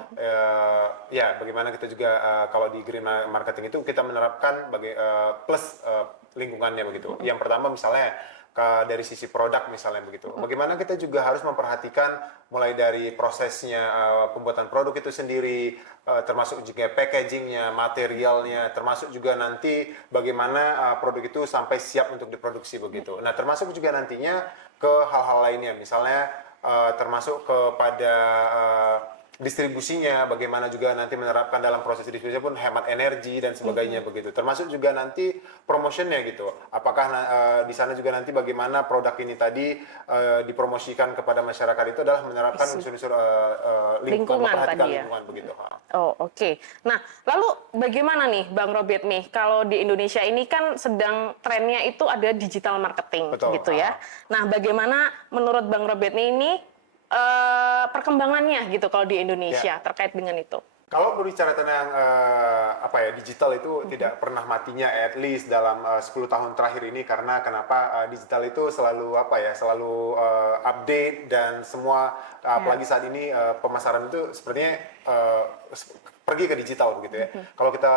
ya bagaimana kita juga kalau di green marketing itu kita menerapkan plus lingkungannya begitu. Yang pertama misalnya dari sisi produk misalnya begitu. Bagaimana kita juga harus memperhatikan mulai dari prosesnya pembuatan produk itu sendiri, termasuk juga packagingnya, materialnya, termasuk juga nanti bagaimana produk itu sampai siap untuk diproduksi begitu. Nah, termasuk juga nantinya ke hal-hal lainnya, misalnya termasuk kepada distribusinya, bagaimana juga nanti menerapkan dalam proses distribusi pun hemat energi dan sebagainya begitu. Termasuk juga nanti promotionnya gitu. Apakah di sana juga nanti bagaimana produk ini tadi dipromosikan kepada masyarakat itu adalah menerapkan unsur-unsur Lingkungan memperhatikan tadi ya. lingkungan begitu. Oh, oke. Nah, lalu bagaimana nih Bang Robert nih, kalau di Indonesia ini kan sedang trennya itu ada digital marketing. Betul. Gitu ya. Nah, bagaimana menurut Bang Robert nih ini perkembangannya gitu kalau di Indonesia terkait dengan itu? Kalau berbicara tentang digital itu tidak pernah matinya, at least dalam 10 tahun terakhir ini, karena kenapa digital itu selalu selalu update dan semua apalagi saat ini pemasaran itu sepertinya pergi ke digital begitu ya. Kalau kita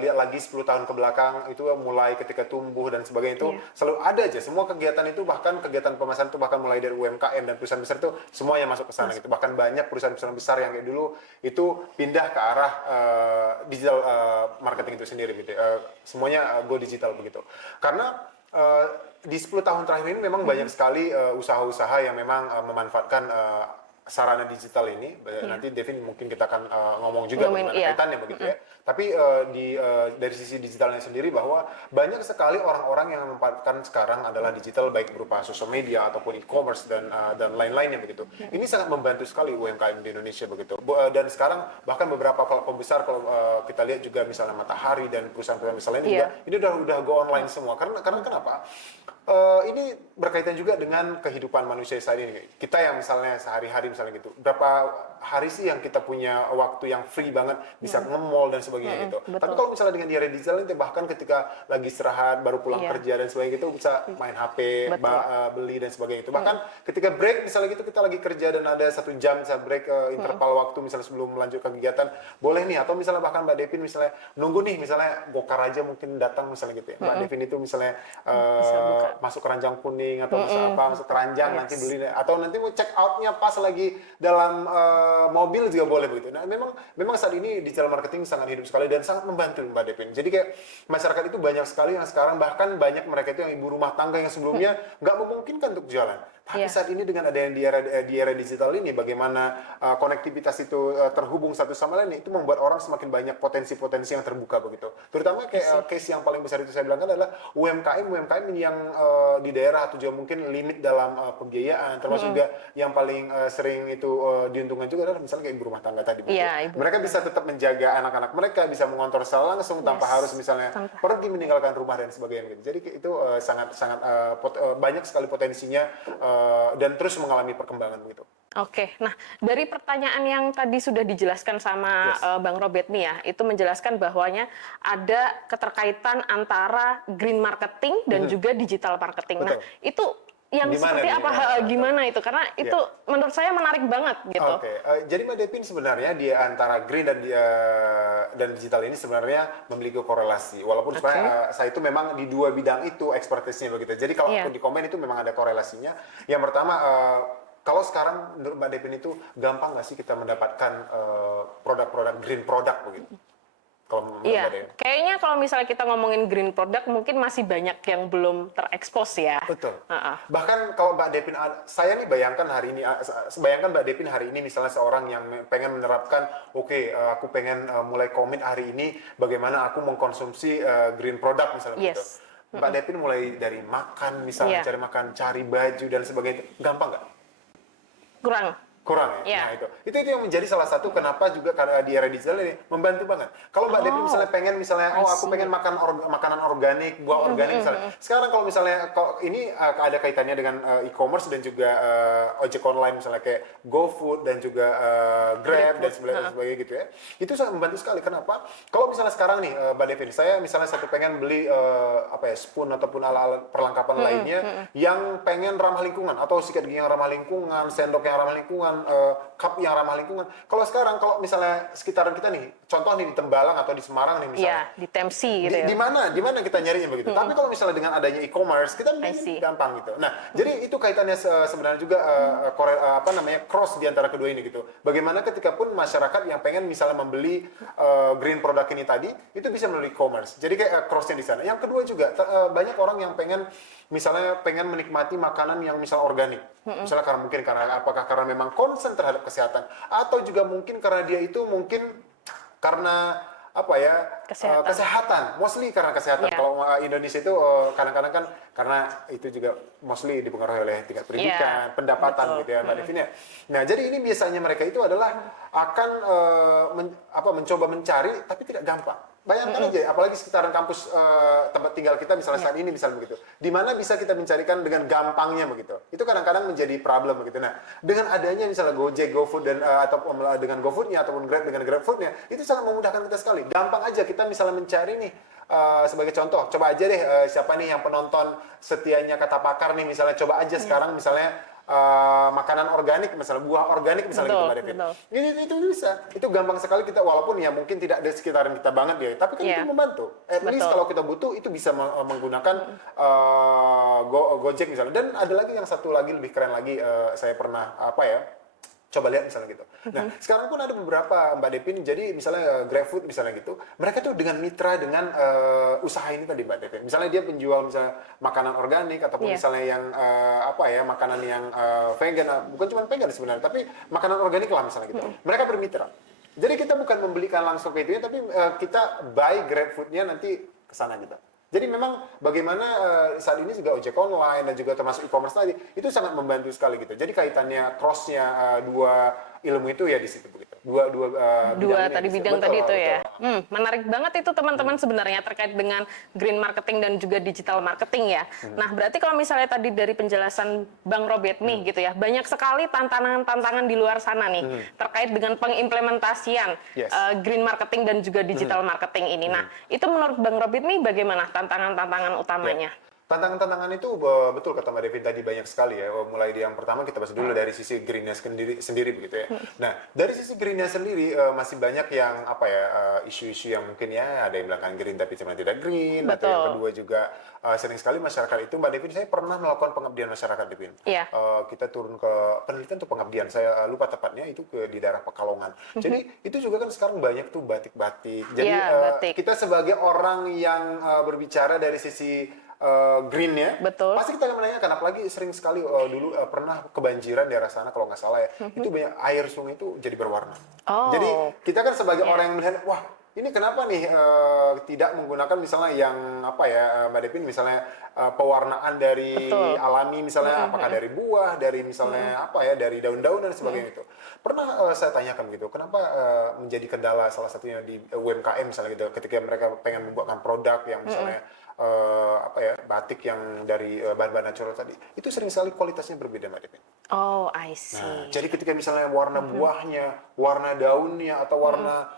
lihat lagi 10 tahun ke belakang itu mulai ketika tumbuh dan sebagainya itu selalu ada aja semua kegiatan itu, bahkan kegiatan pemasaran itu bahkan mulai dari UMKM dan perusahaan besar itu semuanya masuk ke sana gitu. Bahkan banyak perusahaan-perusahaan besar yang kayak dulu itu pindah ke arah digital marketing itu sendiri gitu. Semuanya go digital begitu. Karena di 10 tahun terakhir ini memang banyak sekali usaha-usaha yang memang memanfaatkan sarana digital ini. Nanti Devin mungkin kita akan ngomong juga bagaimana kaitannya begitu ya. Tapi dari sisi digitalnya sendiri bahwa banyak sekali orang-orang yang memanfaatkan sekarang adalah digital, baik berupa sosial media ataupun e-commerce dan lain-lainnya begitu. Ini sangat membantu sekali UMKM di Indonesia begitu. Dan sekarang bahkan beberapa platform besar kalau kita lihat juga misalnya Matahari dan perusahaan-perusahaan misalnya juga ini udah go online semua. Karena kenapa? Ini berkaitan juga dengan kehidupan manusia saat ini. Kita yang misalnya sehari-hari misalnya gitu, berapa hari sih yang kita punya waktu yang free banget bisa nge-mall dan sebagainya gitu. Betul. Tapi kalau misalnya dengan di era digital ini bahkan ketika lagi istirahat baru pulang kerja dan sebagainya gitu bisa main HP, beli dan sebagainya itu. Bahkan ketika break misalnya gitu kita lagi kerja dan ada 1 jam bisa break interval waktu misalnya sebelum melanjutkan kegiatan boleh nih, atau misalnya bahkan Mbak Devin misalnya nunggu nih misalnya Gokar aja mungkin datang misalnya gitu ya. Mbak Devin itu misalnya masuk keranjang kuning atau masuk keranjang nanti beli, atau nanti mau check outnya pas lagi dalam mobil juga boleh begitu. Nah memang saat ini digital marketing sangat hidup sekali dan sangat membantu Mbak Devin. Jadi kayak masyarakat itu banyak sekali yang sekarang bahkan banyak mereka itu yang ibu rumah tangga yang sebelumnya nggak memungkinkan untuk jualan. Tapi saat ini dengan ada yang di era digital ini, bagaimana konektivitas itu terhubung satu sama lain, itu membuat orang semakin banyak potensi-potensi yang terbuka begitu. Terutama kayak case yang paling besar itu saya bilang adalah UMKM yang di daerah atau juga mungkin limit dalam pembiayaan, termasuk juga yang paling sering itu diuntungkan juga adalah misalnya kayak ibu rumah tangga tadi. Mereka bisa tetap menjaga anak-anak mereka, bisa mengontrol secara langsung tanpa harus misalnya pergi meninggalkan rumah dan sebagainya gitu. Jadi itu sangat banyak sekali potensinya dan terus mengalami perkembangan begitu. Oke, nah dari pertanyaan yang tadi sudah dijelaskan sama Bang Robert nih ya, itu menjelaskan bahwanya ada keterkaitan antara green marketing dan juga digital marketing. Betul. Nah itu yang gimana seperti nih, apa? Gimana itu? Karena itu menurut saya menarik banget gitu. Jadi Mbak Devin sebenarnya di antara green dan digital ini sebenarnya memiliki korelasi. Walaupun sebenarnya saya itu memang di dua bidang itu expertise-nya begitu. Jadi kalau aku di komen itu memang ada korelasinya. Yang pertama kalau sekarang menurut Mbak Devin itu gampang nggak sih kita mendapatkan produk-produk green product begitu? Kayaknya kalau misalnya kita ngomongin green product mungkin masih banyak yang belum terekspos ya. Betul. Bahkan kalau Mbak Devin, saya nih bayangkan Mbak Devin hari ini misalnya seorang yang pengen menerapkan, aku pengen mulai komit hari ini bagaimana aku mengkonsumsi green product misalnya gitu. Mbak Devin mulai dari makan misalnya, cari makan, cari baju dan sebagainya, gampang nggak? Kurang ya. Nah itu yang menjadi salah satu kenapa juga karena di era digital ini membantu banget. Kalau Mbak Devin misalnya pengen aku pengen makan makanan organik, buah organik misalnya. Sekarang kalau misalnya ini ada kaitannya dengan e-commerce dan juga ojek online misalnya kayak GoFood dan juga Grab dan sebagainya gitu ya. Itu sangat membantu sekali. Kenapa? Kalau misalnya sekarang nih Mbak Devin, saya misalnya pengen beli spoon ataupun alat perlengkapan lainnya yang pengen ramah lingkungan atau sikat gigi yang ramah lingkungan, sendok yang ramah lingkungan, cup yang ramah lingkungan. Kalau sekarang kalau misalnya sekitaran kita nih, contoh nih di Tembalang atau di Semarang nih misalnya. Di Temsi gitu ya. Di mana kita nyarinya begitu. Tapi kalau misalnya dengan adanya e-commerce, kita gampang gitu. Nah, jadi itu kaitannya sebenarnya juga cross di antara kedua ini gitu. Bagaimana ketika pun masyarakat yang pengen misalnya membeli green product ini tadi, itu bisa melalui e-commerce. Jadi kayak crossnya di sana. Yang kedua juga banyak orang yang pengen misalnya pengen menikmati makanan yang misal organik, misalnya karena mungkin apakah karena memang concern terhadap kesehatan, atau juga mungkin karena dia itu mungkin karena apa ya, kesehatan, mostly karena kesehatan. Yeah. Kalau Indonesia itu kadang-kadang kan karena itu juga mostly dipengaruhi oleh tingkat pendidikan, pendapatan gitu ya Mbak Devin ya. Nah jadi ini biasanya mereka itu adalah akan mencoba mencari tapi tidak gampang. Bayangkan aja, apalagi sekitaran kampus tempat tinggal kita misalnya saat ini misalnya begitu, di mana bisa kita mencarikan dengan gampangnya begitu. Itu kadang-kadang menjadi problem begitu. Nah, dengan adanya misalnya Gojek, GoFood dan atau dengan GoFood-nya ataupun Grab dengan GrabFood-nya, itu sangat memudahkan kita sekali. Gampang aja kita misalnya mencari nih. Sebagai contoh, coba aja deh siapa nih yang penonton setianya Kata Pakar nih misalnya, coba aja sekarang misalnya makanan organik misalnya, buah organik misalnya gitu Mbak Devin. Itu bisa. Itu gampang sekali kita, walaupun ya mungkin tidak ada sekitaran kita banget ya, tapi kan itu membantu. At least kalau kita butuh itu bisa menggunakan Gojek misalnya. Dan ada lagi yang satu lagi lebih keren lagi, saya pernah coba lihat misalnya gitu. Nah, sekarang pun ada beberapa Mbak Devin, jadi misalnya GrabFood misalnya gitu, mereka tuh dengan mitra dengan usaha ini tadi Mbak Devin. Misalnya dia penjual misalnya makanan organik ataupun misalnya yang makanan yang vegan, bukan cuma vegan sebenarnya, tapi makanan organik lah misalnya gitu. Mereka bermitra. Jadi kita bukan membelikan langsung ke itu, tapi kita buy GrabFood-nya nanti ke sana gitu. Jadi memang bagaimana saat ini juga ojek online dan juga termasuk e-commerce tadi itu sangat membantu sekali gitu. Jadi kaitannya cross-nya dua ilmu itu ya di situ begitu. Dua tadi bidang tadi itu ya. Menarik banget itu teman-teman sebenarnya terkait dengan green marketing dan juga digital marketing ya. Nah, berarti kalau misalnya tadi dari penjelasan Bang Robert nih gitu ya, banyak sekali tantangan-tantangan di luar sana nih terkait dengan pengimplementasian green marketing dan juga digital marketing ini. Nah, itu menurut Bang Robert nih bagaimana tantangan-tantangan utamanya? Tantangan-tantangan itu betul kata Mbak Devin tadi banyak sekali ya. Mulai di yang pertama kita bahas dulu dari sisi greennya sendiri begitu ya. Nah, dari sisi greennya sendiri masih banyak yang isu-isu yang mungkin ya ada yang bilang green tapi sebenarnya tidak green. Betul. Atau yang kedua juga sering sekali masyarakat itu Mbak Devin, saya pernah melakukan pengabdian masyarakat Devin. Kita turun ke penelitian untuk pengabdian, saya lupa tepatnya itu di daerah Pekalongan. Jadi itu juga kan sekarang banyak tuh batik-batik. Jadi kita sebagai orang yang berbicara dari sisi green-nya, pasti kita akan menanyakan, apalagi sering sekali dulu pernah kebanjiran daerah sana kalau nggak salah ya, itu banyak air sungai itu jadi berwarna. Jadi kita kan sebagai orang yang melihat, wah ini kenapa nih tidak menggunakan misalnya yang Mbak Devin misalnya pewarnaan dari alami misalnya, apakah dari buah, dari misalnya dari daun-daun dan sebagainya itu. Pernah saya tanyakan gitu, kenapa menjadi kendala salah satunya di UMKM misalnya gitu, ketika mereka pengen membuatkan produk yang misalnya batik yang dari bahan-bahan natural tadi, itu sering sekali kualitasnya berbeda Mbak Devin. Oh, I see. Nah, jadi ketika misalnya warna buahnya, warna daunnya atau warna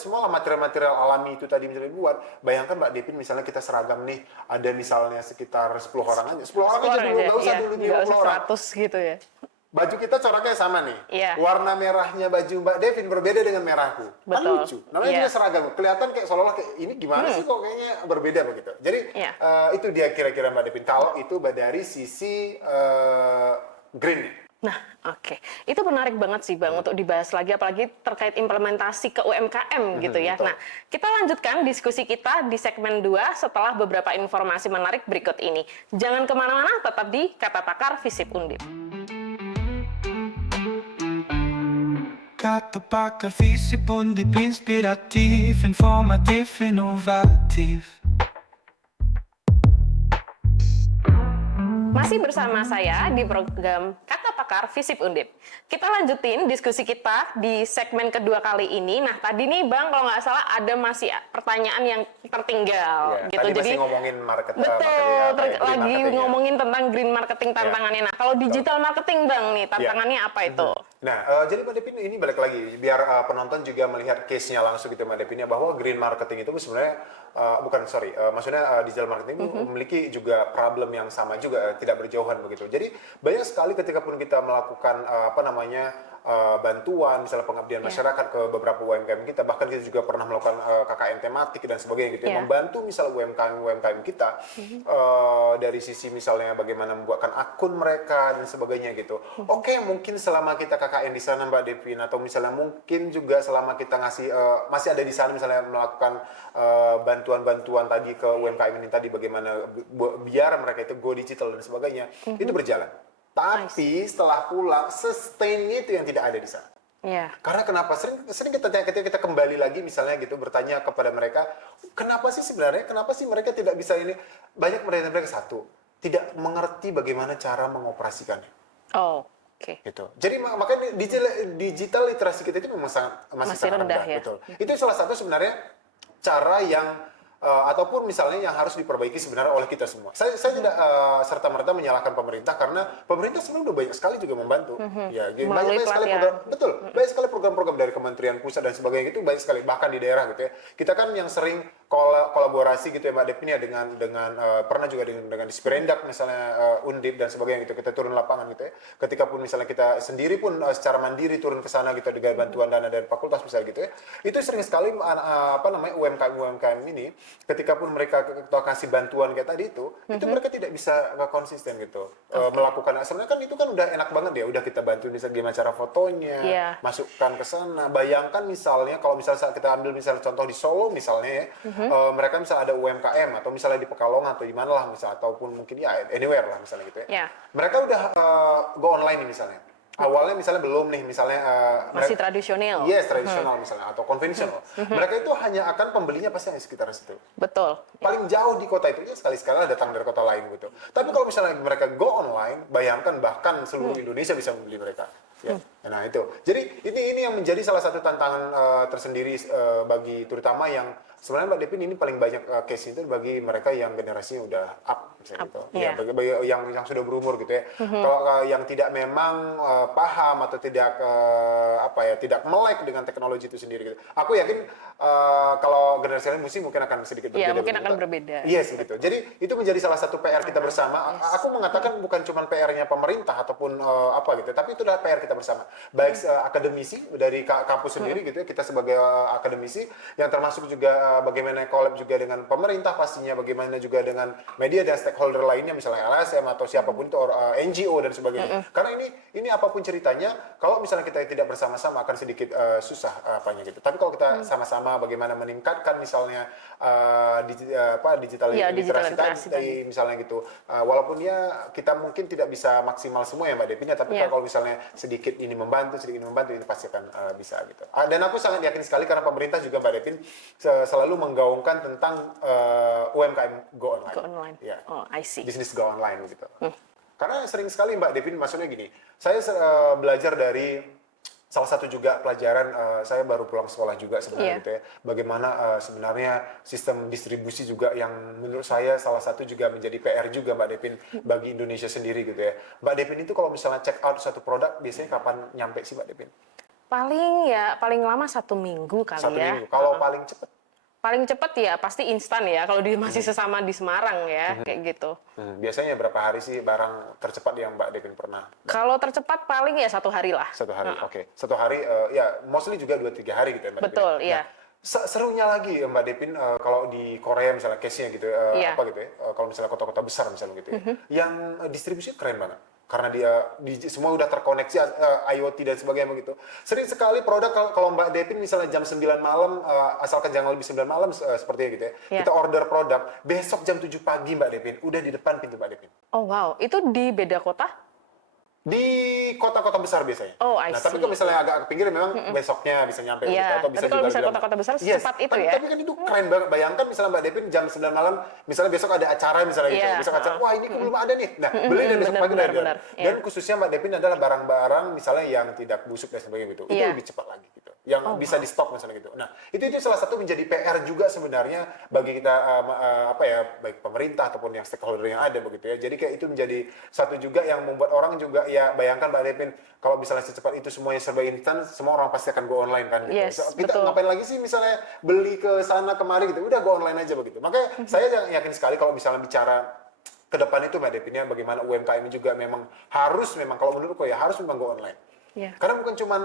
semua material-material alami itu tadi misalnya dibuat, bayangkan Mbak Devin misalnya kita seragam nih, ada misalnya sekitar 10 orang aja. 10 orang aja dulu, nggak usah dulu 50 orang. 100 gitu ya. Baju kita coraknya sama nih. Warna merahnya baju Mbak Devin berbeda dengan merahku. Kan lucu. Namanya juga seragam. Kelihatan kayak seolah-olah kayak ini gimana sih kok kayaknya berbeda begitu. Jadi itu dia kira-kira Mbak Devin. Kalau itu dari sisi green. Nah, oke. Itu menarik banget sih Bang untuk dibahas lagi, apalagi terkait implementasi ke UMKM gitu ya. Nah, kita lanjutkan diskusi kita di segmen 2 setelah beberapa informasi menarik berikut ini. Jangan kemana-mana, tetap di Kata Pakar Visip Undip. Kata Pakar Visip Undip, inspiratif, informatif, inovatif. Masih bersama saya di program Kata Pakar Visip Undip. Kita lanjutin diskusi kita di segmen kedua kali ini. Nah, tadi nih Bang, kalau nggak salah ada masih pertanyaan yang tertinggal. Gitu. Tadi jadi masih ngomongin marketing. Lagi ngomongin tentang green marketing tantangannya. Nah, kalau digital marketing Bang nih, tantangannya apa itu? Nah, jadi Mbak Devin ini balik lagi, biar penonton juga melihat case-nya langsung gitu Mbak Devin, bahwa green marketing itu sebenarnya maksudnya digital marketing itu memiliki juga problem yang sama juga, tidak berjauhan begitu. Jadi banyak sekali ketika pun kita melakukan bantuan, misalnya pengabdian masyarakat ke beberapa UMKM kita, bahkan kita juga pernah melakukan KKN tematik dan sebagainya gitu, membantu misalnya UMKM kita dari sisi misalnya bagaimana membuatkan akun mereka dan sebagainya gitu. Oke, mungkin selama kita KKN di sana Mbak Devin, atau misalnya mungkin juga selama kita ngasih masih ada di sana misalnya melakukan bantuan-bantuan tadi ke UMKM ini tadi, bagaimana biar mereka itu go digital dan sebagainya, itu berjalan. Tapi setelah pulang, sustain itu yang tidak ada di sana. Karena kenapa? Sering kita kembali lagi misalnya gitu, bertanya kepada mereka, kenapa sih sebenarnya, kenapa sih mereka tidak bisa ini? Banyak mereka satu, tidak mengerti bagaimana cara mengoperasikannya. Gitu. Jadi makanya digital literasi kita itu memang masih sangat rendah. ya. Betul. Itu salah satu sebenarnya cara yang ataupun misalnya yang harus diperbaiki sebenarnya oleh kita semua. Saya tidak serta-merta menyalahkan pemerintah, karena pemerintah sebenarnya udah banyak sekali juga membantu. Ya, banyak sekali program, betul. Banyak sekali program-program dari Kementerian Pusat dan sebagainya itu banyak sekali, bahkan di daerah gitu ya. Kita kan yang sering kolaborasi gitu ya Mbak Devin ya dengan pernah juga dengan Disperindak misalnya, Undip dan sebagainya gitu, kita turun lapangan gitu ya. Ketika pun misalnya kita sendiri pun secara mandiri turun ke sana gitu dengan bantuan dana dari fakultas misalnya gitu ya. Itu sering sekali UMKM ini ketika pun mereka kasih bantuan kayak tadi itu mereka tidak bisa konsisten gitu melakukan. Sebenarnya kan itu kan udah enak banget ya, udah kita bantu misalnya gimana cara fotonya, masukkan ke sana. Bayangkan misalnya kalau misalnya kita ambil misalnya contoh di Solo misalnya ya, mereka misalnya ada UMKM atau misalnya di Pekalongan atau di mana lah misalnya, ataupun mungkin ya anywhere lah misalnya gitu ya. Mereka udah go online nih misalnya. Awalnya misalnya belum nih misalnya masih tradisional. Yes, tradisional misalnya atau konvensional. Mereka itu hanya akan pembelinya pasti yang sekitar situ. Betul. Paling jauh di kota itu ya sekali-sekali datang dari kota lain gitu. Tapi kalau misalnya mereka go online, bayangkan bahkan seluruh Indonesia bisa membeli mereka. Ya. Nah itu. Jadi ini yang menjadi salah satu tantangan tersendiri bagi terutama yang sebenarnya Mbak Devin ini paling banyak case itu bagi mereka yang generasinya udah up misalnya gitu. Ya, bagi yang sudah berumur gitu ya. Kalau yang tidak memang paham atau tidak tidak melek dengan teknologi itu sendiri gitu. Aku yakin kalau generasi lain mungkin akan sedikit berbeda. Iya, mungkin akan berbeda. Yes gitu. Jadi itu menjadi salah satu PR kita bersama. Aku mengatakan bukan cuma PR-nya pemerintah ataupun gitu, tapi itu adalah PR kita bersama. Baik akademisi dari kampus sendiri gitu ya, kita sebagai akademisi yang termasuk juga bagaimana collab juga dengan pemerintah pastinya, bagaimana juga dengan media dan stakeholder lainnya misalnya LSM atau siapapun itu NGO dan sebagainya. Karena ini apapun ceritanya, kalau misalnya kita tidak bersama-sama akan sedikit susah apanya gitu. Tapi kalau kita sama-sama bagaimana meningkatkan misalnya digital literasi tadi misalnya gitu. Walaupun ya kita mungkin tidak bisa maksimal semua ya Mbak Devin ya, tapi kalau misalnya sedikit ini membantu ini pasti akan bisa gitu. Dan aku sangat yakin sekali karena pemerintah juga Mbak Devin selalu menggaungkan tentang UMKM go online. Go online. Ya. Oh, I see. Bisnis go online gitu. Karena sering sekali Mbak Devin, maksudnya gini, saya belajar dari salah satu juga pelajaran, saya baru pulang sekolah juga sebenarnya gitu ya. Bagaimana sebenarnya sistem distribusi juga yang menurut saya salah satu juga menjadi PR juga Mbak Devin bagi Indonesia sendiri gitu ya. Mbak Devin itu kalau misalnya check out satu produk biasanya kapan nyampe sih Mbak Devin? Paling lama 1 minggu kali 1 ya. minggu. Kalau paling cepat? Paling cepat ya pasti instan ya, kalau masih sesama di Semarang ya, kayak gitu. Biasanya berapa hari sih barang tercepat yang Mbak Devin pernah? Kalau tercepat paling ya 1 hari lah. 1 hari, oke. 1 hari, ya mostly juga 2-3 hari gitu ya Mbak Devin. Betul, iya. Serunya lagi Mbak Devin, kalau di Korea misalnya case-nya gitu, apa gitu ya, kalau misalnya kota-kota besar misalnya gitu ya, yang distribusi keren banget. Karena dia semua udah terkoneksi IoT dan sebagainya begitu. Sering sekali produk kalau Mbak Devin misalnya jam 9 malam, asalkan jangan lebih 9 malam seperti gitu ya, kita order produk, besok jam 7 pagi Mbak Devin, udah di depan pintu Mbak Devin. Oh wow, itu di beda kota? Di kota-kota besar biasanya. Oh, I see. Nah, tapi kalau misalnya agak ke pinggir memang besoknya bisa nyampe gitu, atau bisa tapi kalau juga misalnya kota-kota besar secepat itu ya. Tapi kan itu keren banget. Bayangkan misalnya Mbak Devin jam 9 malam, misalnya besok ada acara misalnya gitu. Besok acara, wah ini belum ada nih. Nah, beli dan besok pagi udah. Dan khususnya Mbak Devin adalah barang-barang misalnya yang tidak busuk dan sebagainya gitu. Itu lebih cepat lagi gitu. Yang bisa di stok misalnya gitu. Nah, itu salah satu menjadi PR juga sebenarnya bagi kita baik pemerintah ataupun yang stakeholder yang ada begitu ya. Jadi kayak itu menjadi satu juga yang membuat orang juga ya bayangkan Mbak Devin kalau misalnya secepat itu semuanya serba instan, semua orang pasti akan go online kan gitu. Kita ngapain lagi sih misalnya beli ke sana kemari gitu. Udah go online aja begitu. Makanya saya yakin sekali kalau misalnya bicara ke depan itu Mbak Devin ya bagaimana UMKM ini juga memang kalau menurutku ya harus memang go online. Iya. Karena bukan cuma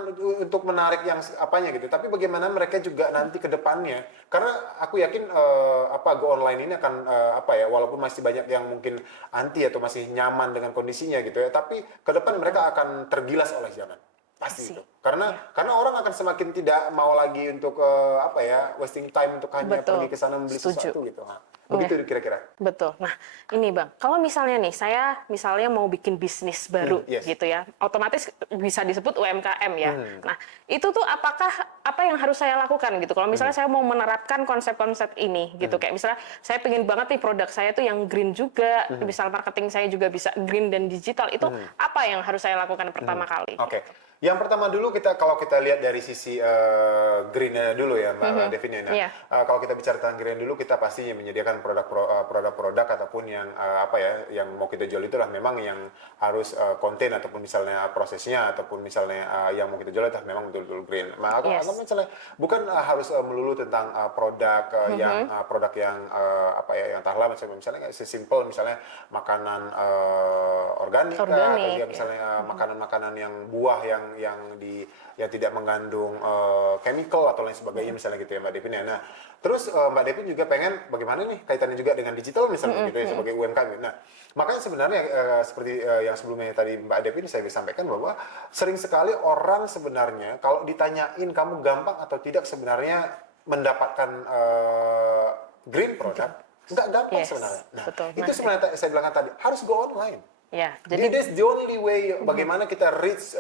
untuk menarik yang apanya gitu, tapi bagaimana mereka juga nanti ke depannya. Karena aku yakin go online ini akan walaupun masih banyak yang mungkin anti atau masih nyaman dengan kondisinya gitu ya, tapi ke depan mereka akan tergilas oleh zaman. Pasti itu. Karena orang akan semakin tidak mau lagi untuk wasting time untuk hanya Betul. pergi ke sana membeli Setuju. sesuatu gitu. Nah, begitu kira-kira. Betul. Nah, ini Bang, kalau misalnya nih saya misalnya mau bikin bisnis baru yes. gitu ya, otomatis bisa disebut UMKM ya. Nah, itu tuh apakah apa yang harus saya lakukan gitu? Kalau misalnya saya mau menerapkan konsep-konsep ini gitu, kayak misalnya saya pengen banget nih produk saya tuh yang green juga, misal marketing saya juga bisa green dan digital, itu apa yang harus saya lakukan pertama kali? Oke. Yang pertama dulu kalau kita lihat dari sisi green-nya dulu ya Mbak Devin. Iya. Kalau kita bicara tentang green dulu, kita pastinya menyediakan produk-produk ataupun yang yang mau kita jual itu lah memang yang harus konten ataupun misalnya prosesnya ataupun misalnya yang mau kita jual itu memang betul-betul green. Kalau misalnya bukan harus melulu tentang produk yang yang tahan misalnya sesimpel misalnya makanan organik atau juga misalnya makanan-makanan yang buah yang tidak mengandung chemical atau lain sebagainya misalnya gitu ya Mbak Devin ya. Nah, terus Mbak Devin juga pengen bagaimana nih kaitannya juga dengan digital misalnya gitu ya sebagai UMKM. Nah, makanya sebenarnya seperti yang sebelumnya tadi Mbak Devin saya bisa sampaikan bahwa sering sekali orang sebenarnya kalau ditanyain kamu gampang atau tidak sebenarnya mendapatkan green product, nggak gampang sebenarnya. Nah, betul. itu sebenarnya saya bilang tadi harus go online. Ya, Jadi that's the only way bagaimana kita reach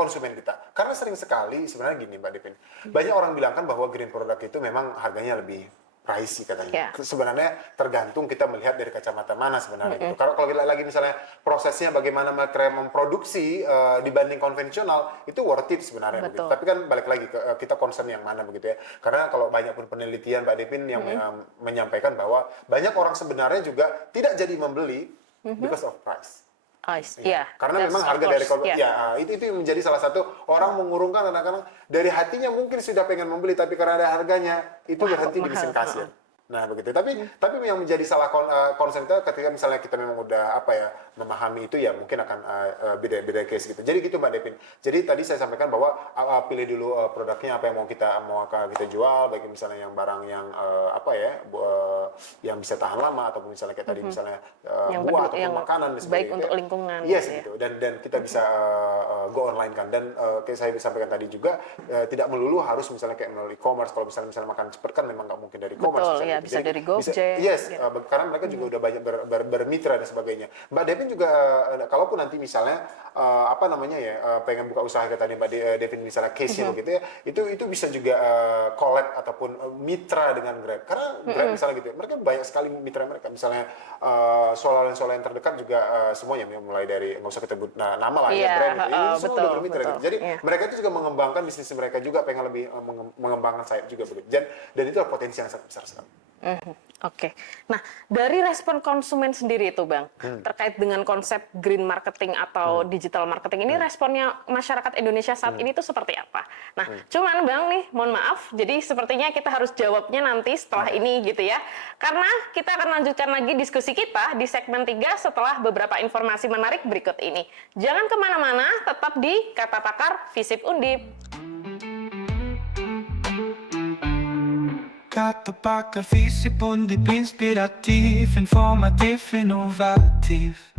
konsumen kita. Karena sering sekali sebenarnya gini Mbak Devin, banyak orang bilang kan bahwa green product itu memang harganya lebih pricey katanya. Sebenarnya tergantung kita melihat dari kacamata mana sebenarnya gitu. Kalau kita lagi misalnya prosesnya bagaimana mereka memproduksi dibanding konvensional itu worth it sebenarnya begitu. Tapi kan balik lagi kita concern yang mana begitu ya. Karena kalau banyak pun penelitian Mbak Devin yang menyampaikan bahwa banyak orang sebenarnya juga tidak jadi membeli because of price. Karena memang harga dari itu menjadi salah satu orang mengurungkan kadang-kadang dari hatinya mungkin sudah pengen membeli tapi karena ada harganya itu berhenti di mesin kasir. Nah begitu. Tapi yang menjadi salah concern itu ketika misalnya kita memang udah memahami itu ya mungkin akan beda case gitu. Jadi gitu Mbak Devin. Jadi tadi saya sampaikan bahwa pilih dulu produknya apa yang mau kita jual, baik misalnya yang barang yang yang bisa tahan lama ataupun misalnya kayak tadi misalnya buah ataupun makanan dan sebagainya. Baik untuk lingkungan. Yes gitu. Dan kita bisa go online kan. Dan kayak saya sampaikan tadi juga tidak melulu harus misalnya kayak melalui e-commerce. Kalau misalnya makan cepat kan memang nggak mungkin dari e-commerce. Bisa dari Gojek. Karena mereka juga udah banyak bermitra dan sebagainya. Mbak Devin juga kalaupun nanti misalnya pengen buka usaha kayak tadi Mbak Devin misalnya case-nya begitu ya, itu bisa juga collab ataupun mitra dengan Grab. Karena Grab misalnya gitu, mereka banyak sekali mitra mereka. Misalnya solar yang terdekat juga semuanya mulai dari nggak usah kita sebut nama lah ya Grab gitu. Itu semua udah bermitra gitu. Jadi mereka itu juga mengembangkan bisnis mereka juga pengen lebih mengembangkan sayap juga begitu. Dan itu adalah potensi yang sangat besar sekali. Oke. Nah, dari respon konsumen sendiri itu, Bang, terkait dengan konsep green marketing atau digital marketing ini, responnya masyarakat Indonesia saat ini tuh seperti apa? Nah, cuman Bang nih, mohon maaf, jadi sepertinya kita harus jawabnya nanti setelah ini gitu ya. Karena kita akan lanjutkan lagi diskusi kita di segmen 3 setelah beberapa informasi menarik berikut ini. Jangan kemana-mana, tetap di Kata Pakar Visip Undip. Kata Pakar Visip Undip, inspiratif, informatif, inovatif.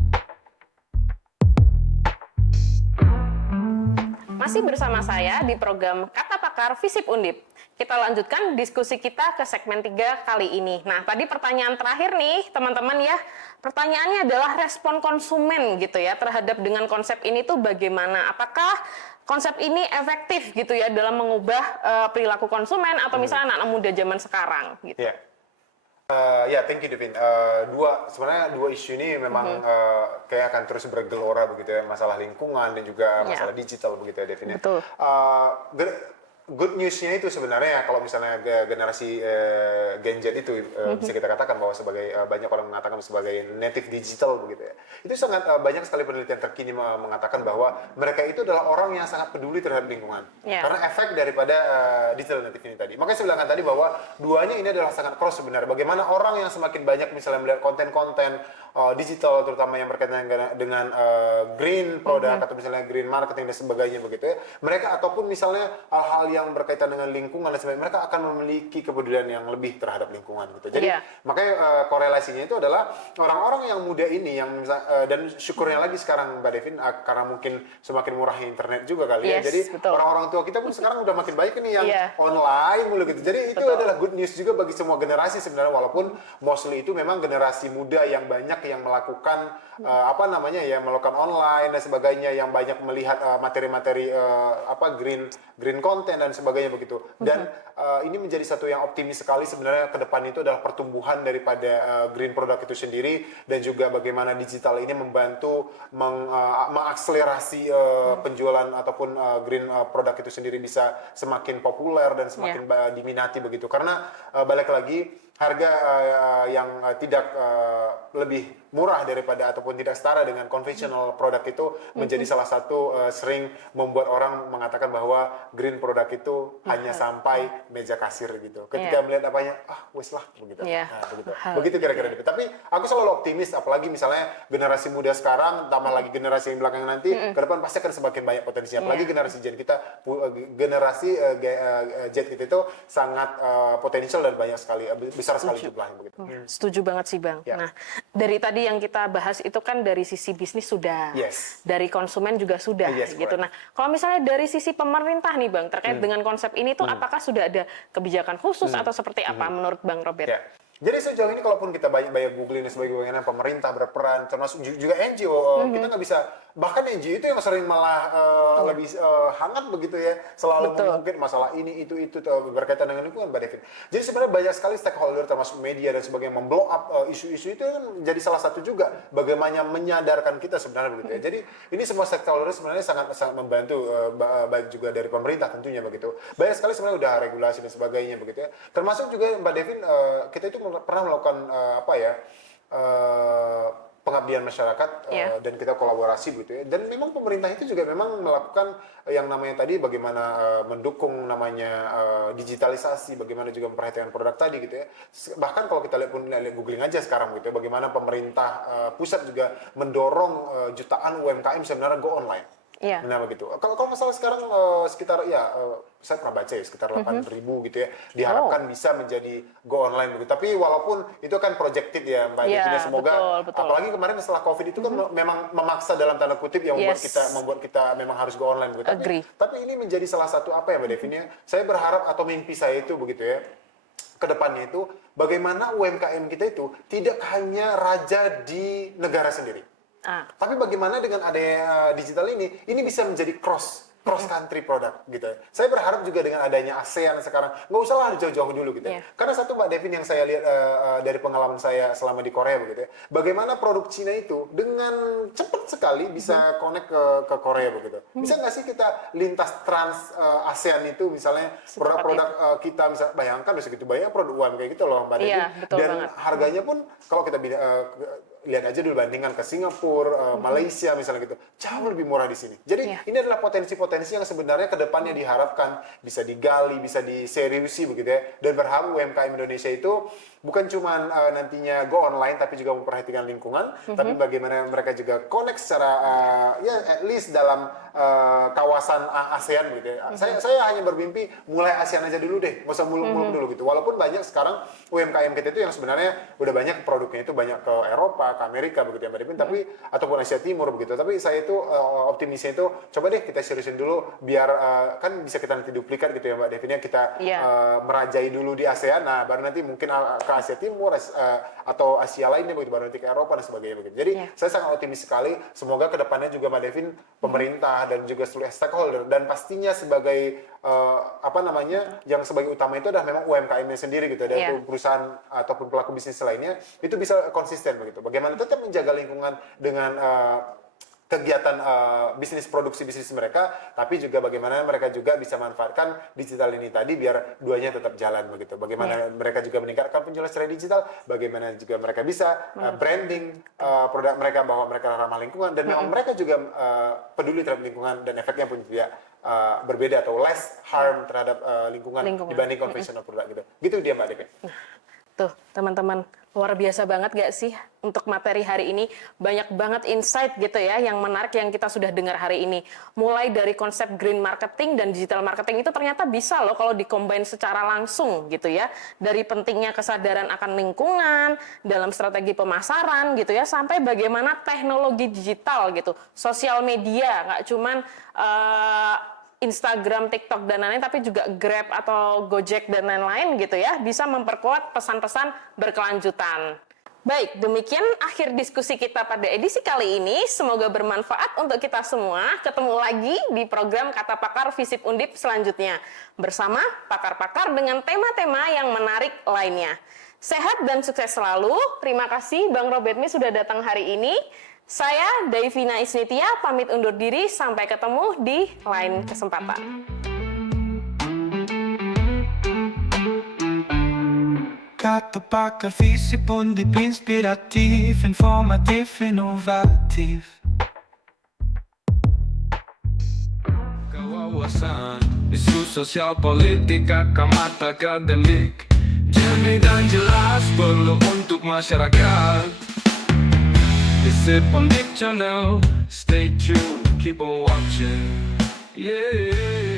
Masih bersama saya di program Kata Pakar Visip Undip. Kita lanjutkan diskusi kita ke segmen 3 kali ini. Nah, tadi pertanyaan terakhir nih, teman-teman ya. Pertanyaannya adalah respon konsumen gitu ya terhadap dengan konsep ini tuh bagaimana? Apakah konsep ini efektif gitu ya dalam mengubah perilaku konsumen atau misalnya anak muda zaman sekarang gitu? Thank you Devin. Sebenarnya dua isu ini memang kayak akan terus bergelora begitu ya, masalah lingkungan dan juga masalah digital begitu ya Devin. Betul. Good newsnya itu sebenarnya kalau misalnya generasi Gen Z itu bisa kita katakan bahwa sebagai banyak orang mengatakan sebagai native digital begitu ya. Itu sangat banyak sekali penelitian terkini mengatakan bahwa mereka itu adalah orang yang sangat peduli terhadap lingkungan. Karena efek daripada digital native ini tadi. Makanya saya bilangkan tadi bahwa duanya ini adalah sangat cross sebenarnya. Bagaimana orang yang semakin banyak misalnya melihat konten-konten digital, terutama yang berkaitan dengan green product atau misalnya green marketing dan sebagainya begitu ya. Mereka ataupun misalnya hal-hal yang berkaitan dengan lingkungan dan sebagainya, mereka akan memiliki kepedulian yang lebih terhadap lingkungan gitu. Jadi makanya korelasinya itu adalah orang-orang yang muda ini yang dan syukurnya lagi sekarang Mbak Devin karena mungkin semakin murahnya internet juga kali ya. Jadi orang-orang tua kita pun sekarang udah makin baik nih yang online mulu gitu. Jadi itu adalah good news juga bagi semua generasi sebenarnya, walaupun mostly itu memang generasi muda yang banyak yang melakukan melakukan online dan sebagainya, yang banyak melihat materi-materi green content dan sebagainya begitu. Dan ini menjadi satu yang optimis sekali sebenarnya ke depan itu adalah pertumbuhan daripada green product itu sendiri, dan juga bagaimana digital ini membantu mengakselerasi penjualan ataupun green produk itu sendiri bisa semakin populer dan semakin diminati begitu. Karena balik lagi harga yang tidak lebih murah daripada ataupun tidak setara dengan konvensional produk itu menjadi salah satu sering membuat orang mengatakan bahwa green produk itu hanya sampai meja kasir gitu. Ketika melihat apanya, wes lah begitu. Nah, begitu. Begitu kira-kira. Tapi aku selalu optimis, apalagi misalnya generasi muda sekarang, tambah lagi generasi yang belakang nanti, ke depan pasti akan semakin banyak potensinya. Apalagi generasi Gen kita, generasi Z kita itu sangat potensial dan banyak sekali, besar sekali jumlahnya begitu. Setuju banget sih Bang. Nah, dari tadi yang kita bahas itu kan dari sisi bisnis sudah, dari konsumen juga sudah, gitu. Nah, kalau misalnya dari sisi pemerintah nih Bang, terkait dengan konsep ini tuh apakah sudah ada kebijakan khusus atau seperti apa menurut Bang Robert? Jadi sejauh ini kalaupun kita banyak googling dan sebagainya, bagaimana pemerintah berperan, termasuk juga NGO, kita nggak bisa, bahkan NGO itu yang sering malah lebih hangat begitu ya, selalu mengungkit masalah ini, itu berkaitan dengan lingkungan, Mbak Devin. Jadi sebenarnya banyak sekali stakeholder termasuk media dan sebagainya memblow up isu-isu itu kan jadi salah satu juga bagaimana menyadarkan kita sebenarnya begitu ya. Jadi ini semua stakeholder sebenarnya sangat membantu, baik juga dari pemerintah tentunya begitu. Banyak sekali sebenarnya udah regulasi dan sebagainya begitu ya. Termasuk juga Mbak Devin, kita itu pernah melakukan pengabdian masyarakat dan kita kolaborasi gitu ya. Dan memang pemerintah itu juga memang melakukan yang namanya tadi bagaimana mendukung namanya digitalisasi, bagaimana juga memperhatikan produk tadi gitu ya. Bahkan kalau kita lihat googling aja sekarang gitu ya, bagaimana pemerintah pusat juga mendorong jutaan UMKM sebenarnya go online. Nah begitu. Kalau masalah sekarang sekitar saya pernah baca ya sekitar 8.000 gitu ya, diharapkan bisa menjadi go online begitu. Tapi walaupun itu kan projected ya Mbak Devina, semoga betul. Apalagi kemarin setelah COVID itu kan memang memaksa dalam tanda kutip yang membuat kita memang harus go online begitu. Tapi ini menjadi salah satu apa ya Mbak Devina? Saya berharap atau mimpi saya itu begitu ya, kedepannya itu bagaimana UMKM kita itu tidak hanya raja di negara sendiri. Tapi bagaimana dengan adanya digital ini bisa menjadi cross country product gitu ya. Saya berharap juga dengan adanya ASEAN sekarang, nggak usah lah jauh-jauh dulu gitu ya. Karena satu Mbak Devin yang saya lihat dari pengalaman saya selama di Korea begitu ya, bagaimana produk Cina itu dengan cepat sekali bisa connect ke Korea begitu. Bisa nggak sih kita lintas trans ASEAN itu misalnya produk-produk kita, misalnya bayangkan udah segitu banyak produk UMKM kayak gitu loh Mbak Devin. Dan harganya pun kalau kita lihat aja dulu bandingkan ke Singapura, Malaysia misalnya gitu, jauh lebih murah di sini. Jadi ini adalah potensi-potensi yang sebenarnya kedepannya diharapkan bisa digali, bisa diseriusi begitu ya. Dan berharap UMKM Indonesia itu bukan cuma nantinya go online, tapi juga memperhatikan lingkungan, tapi bagaimana mereka juga connect secara at least dalam kawasan ASEAN gitu ya. Saya hanya bermimpi mulai ASEAN aja dulu deh, nggak usah muluk-muluk dulu gitu. Walaupun banyak sekarang UMKM kita itu yang sebenarnya udah banyak produknya itu banyak ke Eropa, ke Amerika begitu ya Mbak Devin, tapi ataupun Asia Timur begitu. Tapi saya itu optimisnya itu coba deh kita seriusin dulu biar kan bisa kita nanti duplikat gitu ya Mbak Devin ya, kita merajai dulu di ASEAN, nah baru nanti mungkin ke Asia Timur atau Asia lainnya begitu, baru nanti ke Eropa dan sebagainya begitu. Jadi saya sangat optimis sekali, semoga kedepannya juga Mbak Devin, pemerintah dan juga seluruh stakeholder, dan pastinya sebagai yang sebagai utama itu adalah memang UMKM-nya sendiri gitu, dan perusahaan ataupun pelaku bisnis lainnya itu bisa konsisten begitu. Bagaimana tetap menjaga lingkungan dengan kegiatan produksi bisnis mereka, tapi juga bagaimana mereka juga bisa manfaatkan digital ini tadi biar duanya tetap jalan begitu. Bagaimana mereka juga meningkatkan penjualan secara digital, bagaimana juga mereka bisa branding produk mereka bahwa mereka ramah lingkungan, dan memang mereka juga peduli terhadap lingkungan, dan efeknya pun juga berbeda atau less harm terhadap lingkungan dibanding konvensional produk gitu. Gitu dia Mbak Devin. Tuh teman-teman, Luar biasa banget gak sih untuk materi hari ini? Banyak banget insight gitu ya yang menarik yang kita sudah dengar hari ini. Mulai dari konsep green marketing dan digital marketing itu ternyata bisa loh kalau dikombin secara langsung gitu ya. Dari pentingnya kesadaran akan lingkungan, dalam strategi pemasaran gitu ya, sampai bagaimana teknologi digital gitu. Sosial media, nggak cuman Instagram, TikTok, dan lain-lain, tapi juga Grab atau Gojek dan lain-lain gitu ya, bisa memperkuat pesan-pesan berkelanjutan. Baik, demikian akhir diskusi kita pada edisi kali ini. Semoga bermanfaat untuk kita semua. Ketemu lagi di program Kata Pakar Visip Undip selanjutnya, bersama pakar-pakar dengan tema-tema yang menarik lainnya. Sehat dan sukses selalu. Terima kasih Bang Robert Mi sudah datang hari ini. Saya Daivina Isnitia pamit undur diri, sampai ketemu di lain kesempatan. Kata Pakar Visip Undip, inspiratif, informatif, inovatif. Kewawasan isu sosial politik, akamat akademik, jernih dan jelas perlu untuk masyarakat. Visip Undip Channel, stay tuned, keep on watching. Yeah.